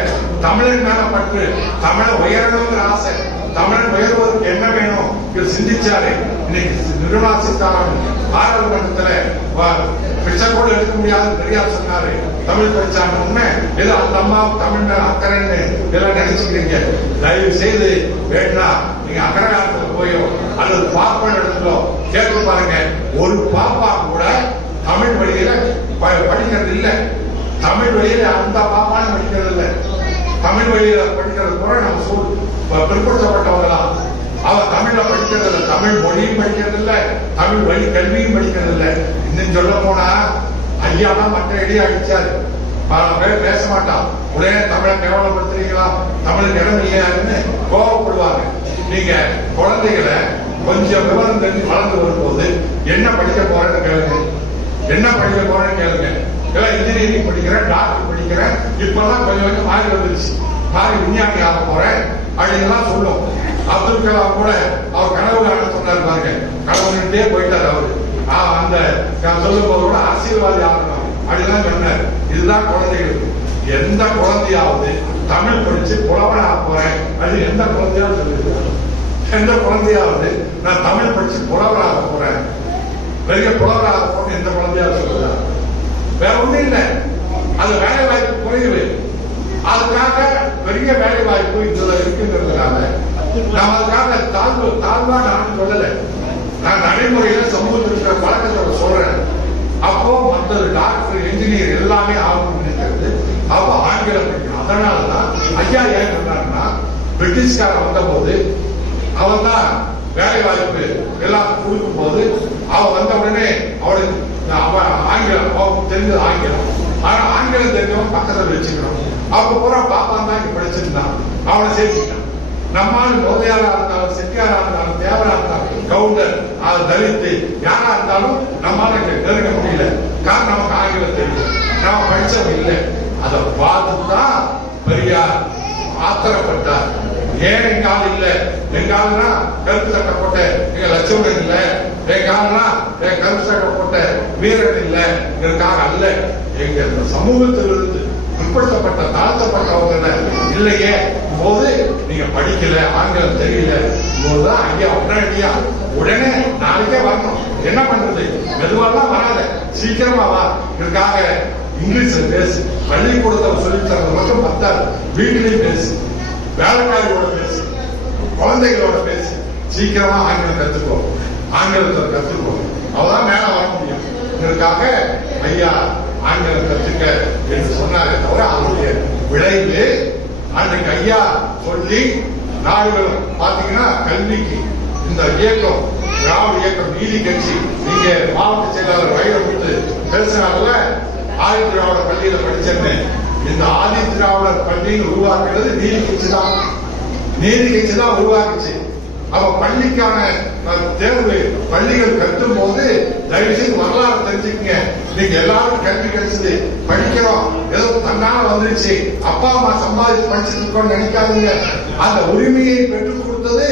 தமிழன் மேல பற்று. தமிழை உயரணுங்கிற ஆசை, தமிழன் உயர்வதற்கு என்ன வேணும் சிந்திச்சாரு. இன்னைக்கு நிர்மலா சீதாராமன் பாராளுமன்றத்துல பிச்சை கூட எடுக்க முடியாது பெரியார் சொன்னாரு. தமிழ் படிச்சாங்க. உண்மை ஏதோ அந்த அம்மா தமிழ் மேல அக்கறைன்னு எல்லாம் நினைச்சுக்கிறீங்க. தயவு செய்து வேணா நீங்க அக்கறை போயோ அல்லது பார்ப்பன இடங்களோ கேட்டு பாருங்க, ஒரு பாப்பா கூட தமிழ் வழியில படிக்கிறது இல்லை. தமிழ் வழியில அந்த பாப்பான படிக்கிறது இல்லை. தமிழ் வழியில படிக்கிறது கூட நம்ம பிற்படுத்தப்பட்டவங்களாம். அவர் தமிழ்ல படிக்கிறது இல்லை, தமிழ் மொழியும் படிக்கிறது இல்லை, தமிழ் வழி கல்வியும் படிக்கிறது இல்லை. இன்னும் சொல்ல போனா ஐயா தான் மற்ற இடையே அடிச்சாரு. பல பேர் பேச மாட்டான், உடனே தமிழை கேவலப்படுத்துறீங்களா, தமிழுக்கு இடம் இல்லையாருன்னு கோபப்படுவாங்க. நீங்க குழந்தைகளை கொஞ்சம் விவரம் தெரிஞ்சு வளர்ந்து வரும்போது என்ன படிக்க போறேன்னு கேளுங்க, என்ன படிக்க போறேன்னு கேளுங்க. எல்லாம் இன்ஜினியரிங் படிக்கிறேன், டாக்டர் படிக்கிறேன், இப்பெல்லாம் கொஞ்சம் கொஞ்சம் மாறி வந்துருச்சு, மாறி விஞ்ஞானி ஆக போறேன் அப்படின்லாம் சொல்லும். அப்துல் கலாம் கூட அவர் கனவு காண சொன்னார் பாருங்க, கனவுட்டே போயிட்டார் அவரு. அந்த சொல்லும் போது கூட அரசியல்வாதி ஆகணும் அப்படிலாம் சொன்னார். இதுதான் குழந்தைகளுக்கு. எந்த குழந்தையாவது தமிழ் படிச்சு புலவன் ஆக போறேன் அது எந்த குழந்தையாவது சொல்லிருக்காங்க? எந்த குழந்தையாவது நான் தமிழ் படிச்சு புலவராக போறேன், பெரிய புலவராக போறேன் எந்த குழந்தையாவது சொல்லுதா? வேற ஒண்ணும் இல்லை. அது வேலை வாய்ப்பு குறைவு. அதுக்காக பெரிய வேலை வாய்ப்பு இதுல இருக்குங்கிறதுனால நான் அதுக்காக தாழ்வா நான் சொல்லல. நான் நடைமுறையில சமூகத்தில் இருக்கிற பழக்கத்தை சொல்றேன். அப்போ மற்றது டாக்டர் இன்ஜினியர் எல்லாமே ஆகும் நினைக்கிறது. அப்போ ஆங்கிலம் படிக்கணும். அதனாலதான் ஐயா ஏன் சொன்னாருன்னா, பிரிட்டிஷ்கார வந்த போது அவன் தான் வேலை வாய்ப்பு எல்லாத்துக்கும் கொடுக்கும் போது அவன் வந்த உடனே அவனுக்கு ஆங்கிலம் தெரிஞ்சது ஆங்கிலம். ஆனா ஆங்கிலம் தெரிஞ்சவன் பக்கத்தில் வச்சுக்கணும். அப்ப பூரா பாப்பான் தான் இங்க படிச்சிருந்தான், அவனை சேர்த்துட்டான். நம்மால் முதலியாரா இருந்தாலும் செட்டியாரா இருந்தாலும் தேவரா இருந்தாலும் கவுண்டர் தலித்து யாரா இருந்தாலும் நம்மால நெருங்க முடியல. காரணம் நமக்கு ஆங்கிலம் தெரியல, நம்ம படிச்சவங்க இல்லை. அதை பார்த்துதான் பெரியார் ஆத்திரப்பட்டார். ஏன் எங்க ஆள் இல்ல, எங்க ஆளுனா கருப்பு சட்டை போட்ட எங்க லட்சுமணன் இல்ல, எங்க ஆளுனா கருப்பு சட்டை போட்ட வீரன் இல்ல, இதற்காக அல்ல. எங்க சமூகத்திலிருந்து பிற்படுத்தப்பட்ட தாழ்த்தப்பட்டவங்க இல்லையே போது நீங்க படிக்கல, ஆங்கிலம் தெரியல போதுதான் ஐயா உடனே நாளைக்கே வரணும். என்ன பண்றது, மெதுவாலாம் வராத, சீக்கிரமா வா. இதற்காக இங்கிலீஷ்ல பேசு, பள்ளிக்கூடத்தை சொல்லி தரது மட்டும் பத்தாது, வீட்டிலையும் பேசு, வேலைக்காரியோட பேசு, குழந்தைகளோட பேசு. சீக்கிரமா ஆங்கிலம் கத்துக்கோ, ஆங்கிலத்தை கத்துக்கோ, அவதான் மேல வர முடியும். இதற்காக ஐயா ஆங்கிலம் கத்துக்க என்று சொன்னாரே தவிர அதனுடைய விளைவு அன்றைக்கு ஐயா சொல்லி நாடுகள் பாத்தீங்கன்னா கல்விக்கு இந்த இயக்கம் திராவிட இயக்கம் நீதி கட்சி நீங்க மாவட்ட செயலாளர் வைரமுத்து பேசினால ஆதி திராவிட பள்ளியில படிச்சேன்னு. இந்த ஆதி திராவிடர் பள்ளியில் உருவாக்குறது நீதி கட்சி தான். நீதி கட்சி தான் உருவாக்குச்சு. அவ பள்ளிக்கான தேர்வு பள்ளிகள் கட்டும் போது தயவு செய்து வரலாறு தெரிஞ்சுக்கங்க. நீங்க எல்லாரும் கல்வி கிடைச்சது, படிக்கிறோம், ஏதோ தன்னால வந்துருச்சு, அப்பா அம்மா சம்பாதிச்சு படிச்சுட்டு இருக்கோம்னு நினைக்காதீங்க. அந்த உரிமையை பெற்றுக் கொடுத்தது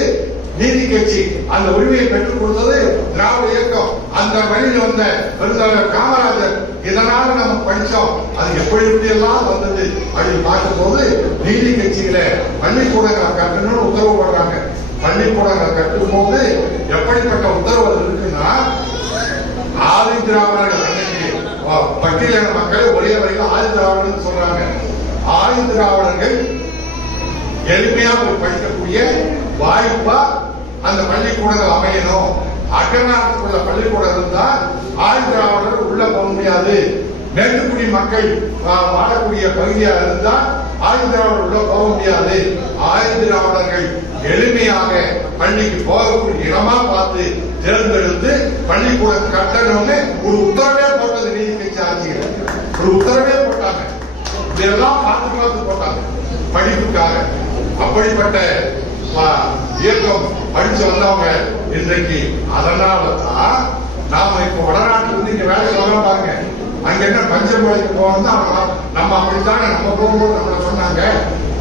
நீதி கட்சி, அந்த உரிமையை பெற்றுக் கொடுத்தது திராவிட இயக்கம், அந்த வழியில் வந்த பெருந்தலைவர் காமராஜர். இதனால நம்ம படிச்சோம். அது எப்படி எப்படி எல்லாம் வந்தது அப்படின்னு பார்க்கும் போது நீதி கட்சியில பள்ளிக்கூடங்களை கட்டணும்னு உத்தரவு போடுறாங்க. பள்ளிக்கூடங்கள் கட்டும் போது எப்படிப்பட்ட உத்தரவு இருக்குன்னா, ஆதி திராவிடர்கள் அன்னைக்கு பட்டியலின மக்கள் ஒரே வரைக்கும் ஆதி திராவிடர்கள் சொல்றாங்க. ஆதி திராவிடர்கள் எளிமையா படிக்கக்கூடிய வாய்ப்பா அந்த பள்ளிக்கூடங்கள் அமையணும். அகநாட்டுக்குள்ள பள்ளிக்கூடம் இருந்தா ஆதி திராவிடர்கள் உள்ள போக முடியாது. மேட்டுக்குடி மக்கள் வாழக்கூடிய பகுதியா இருந்தா ஆதி திராவிடர் உள்ள போக முடியாது. ஆதி திராவிடர்கள் எளிமையாக பள்ளிக்கு போகக்கூடிய இடமா பார்த்து தேர்ந்தெடுத்து பள்ளிக்கூடம் கட்டணும்னு ஒரு உத்தரவே போட்டது நீதி கட்சி ஆட்சிகள். ஒரு உத்தரவே போட்டாங்க. இதெல்லாம் பார்த்து போட்டாங்க படிப்புக்காக. அப்படிப்பட்ட இயக்கம் படிச்சு வந்தவங்க இன்றைக்கு. அதனாலதான் நாம இப்ப வடநாட்டுல இருந்து இங்க வேலை சொல்ல பாருங்க. அங்க என்ன பஞ்சம் வேலைக்கு போகணும், நம்ம அப்படித்தானே நம்ம போகும்போது நம்மள சொன்னாங்க.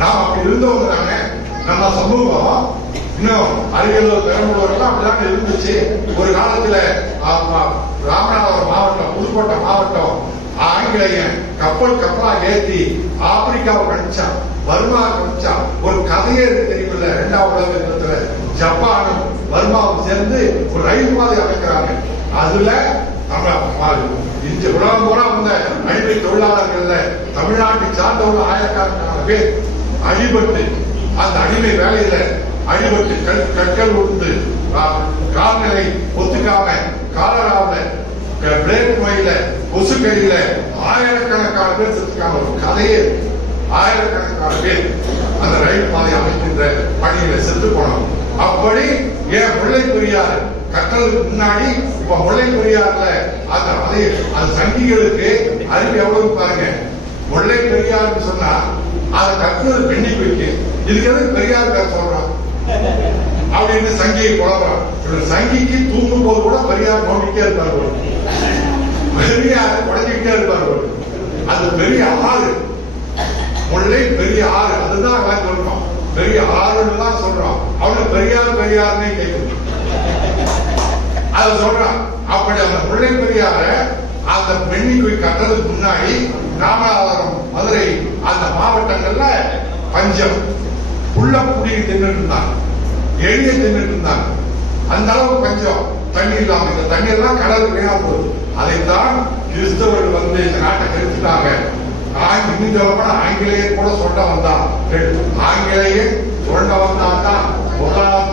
நாம் அப்படி இருந்தவங்க தானே. நம்ம சமூகம் இன்னும் அரியலூர் பெரம்பலூர் எல்லாம் அப்படிதான் இருந்துச்சு. ஒரு காலத்துல ராமநாதபுரம் மாவட்டம், புதுக்கோட்டை மாவட்டம் ஆங்கிலேயன் கப்பலா ஏற்றி ஆப்பிரிக்காவை கணிச்சான், பர்மா கணிச்சான். ஒரு கதையே இருக்கு தெரியுமில்ல, 2வது உலக யுத்தத்துல ஜப்பானும் பர்மாவும் சேர்ந்து ஒரு ரயில் பாதை அமைக்கிறாங்க. அதுல இந்த உலகம் பூரா வந்த அடிமை தொழிலாளர்கள் தமிழ்நாட்டை சார்ந்தவர்கள் ஆயிரக்கணக்கான பேர் அடிபட்டு அந்த அடிமை வேலையில அடிபட்டு கற்கள் உண்டு கால்நிலை ஒத்துக்காம காலராவில் பிளேக் நோயில கொசுக்கையில ஆயிரக்கணக்கான பேர் செத்துக்காம ஒரு கதையே. ஆயிரக்கணக்கான பேர் அந்த ரயில் பாதை அமைக்கின்ற பணியில செத்து போனோம். அப்படி ஏன் முல்லை பெரியாறு கட்டுறதுக்கு முன்னாடி இப்ப முல்லை பெரியாறுல அந்த சங்கிகளுக்கு அறிவு எவ்வளவு பாருங்க. முல்லை பெரியாருன்னு சொன்னா அதை கட்டுறது பெண்ணி போயிருக்கு. இதுக்கு எதுக்கு பெரியார் பேர் சொல்றான் அப்படின்னு சங்கியை குழப்பம். சங்கிக்கு தூங்கும் போது கூட பெரியார் நோண்டிட்டே இருப்பார். பெரியார் குறைஞ்சிக்கிட்டே இருப்பார். அது பெரிய ஆறு, முல்லை பெரிய ஆறு. அதுதான் சொல்றோம், பெரிய ஆறுன்னு தான் சொல்றோம். அவனு பெரியார் பெரியார்னே கேட்கணும், அதை சொல்றான். அப்படி அந்த முல்லை பெரியார அந்த பெண்ணிக்கு கட்டுறதுக்கு முன்னாடி ராமநாதபுரம், மதுரை அந்த மாவட்டங்கள்ல பஞ்சம், புள்ள புடிக்கு தின்னுட்டு இருந்தாங்க, எளிய தின்னுட்டு இருந்தாங்க. அந்த அளவு பஞ்சம், தண்ணி இல்லாம. இந்த தண்ணீர் எல்லாம் கடலுக்கு வீணா போகுது. அதைத்தான் கிறிஸ்தவர்கள் வந்து இந்த நாட்டை கெடுத்துட்டாங்க. இன்னும் சொல்லப்போனா ஆங்கிலேயர் கூட சொல்ல வந்தான். ஆங்கிலேயர் சொல்ல வந்தான் தான் பொருளாதார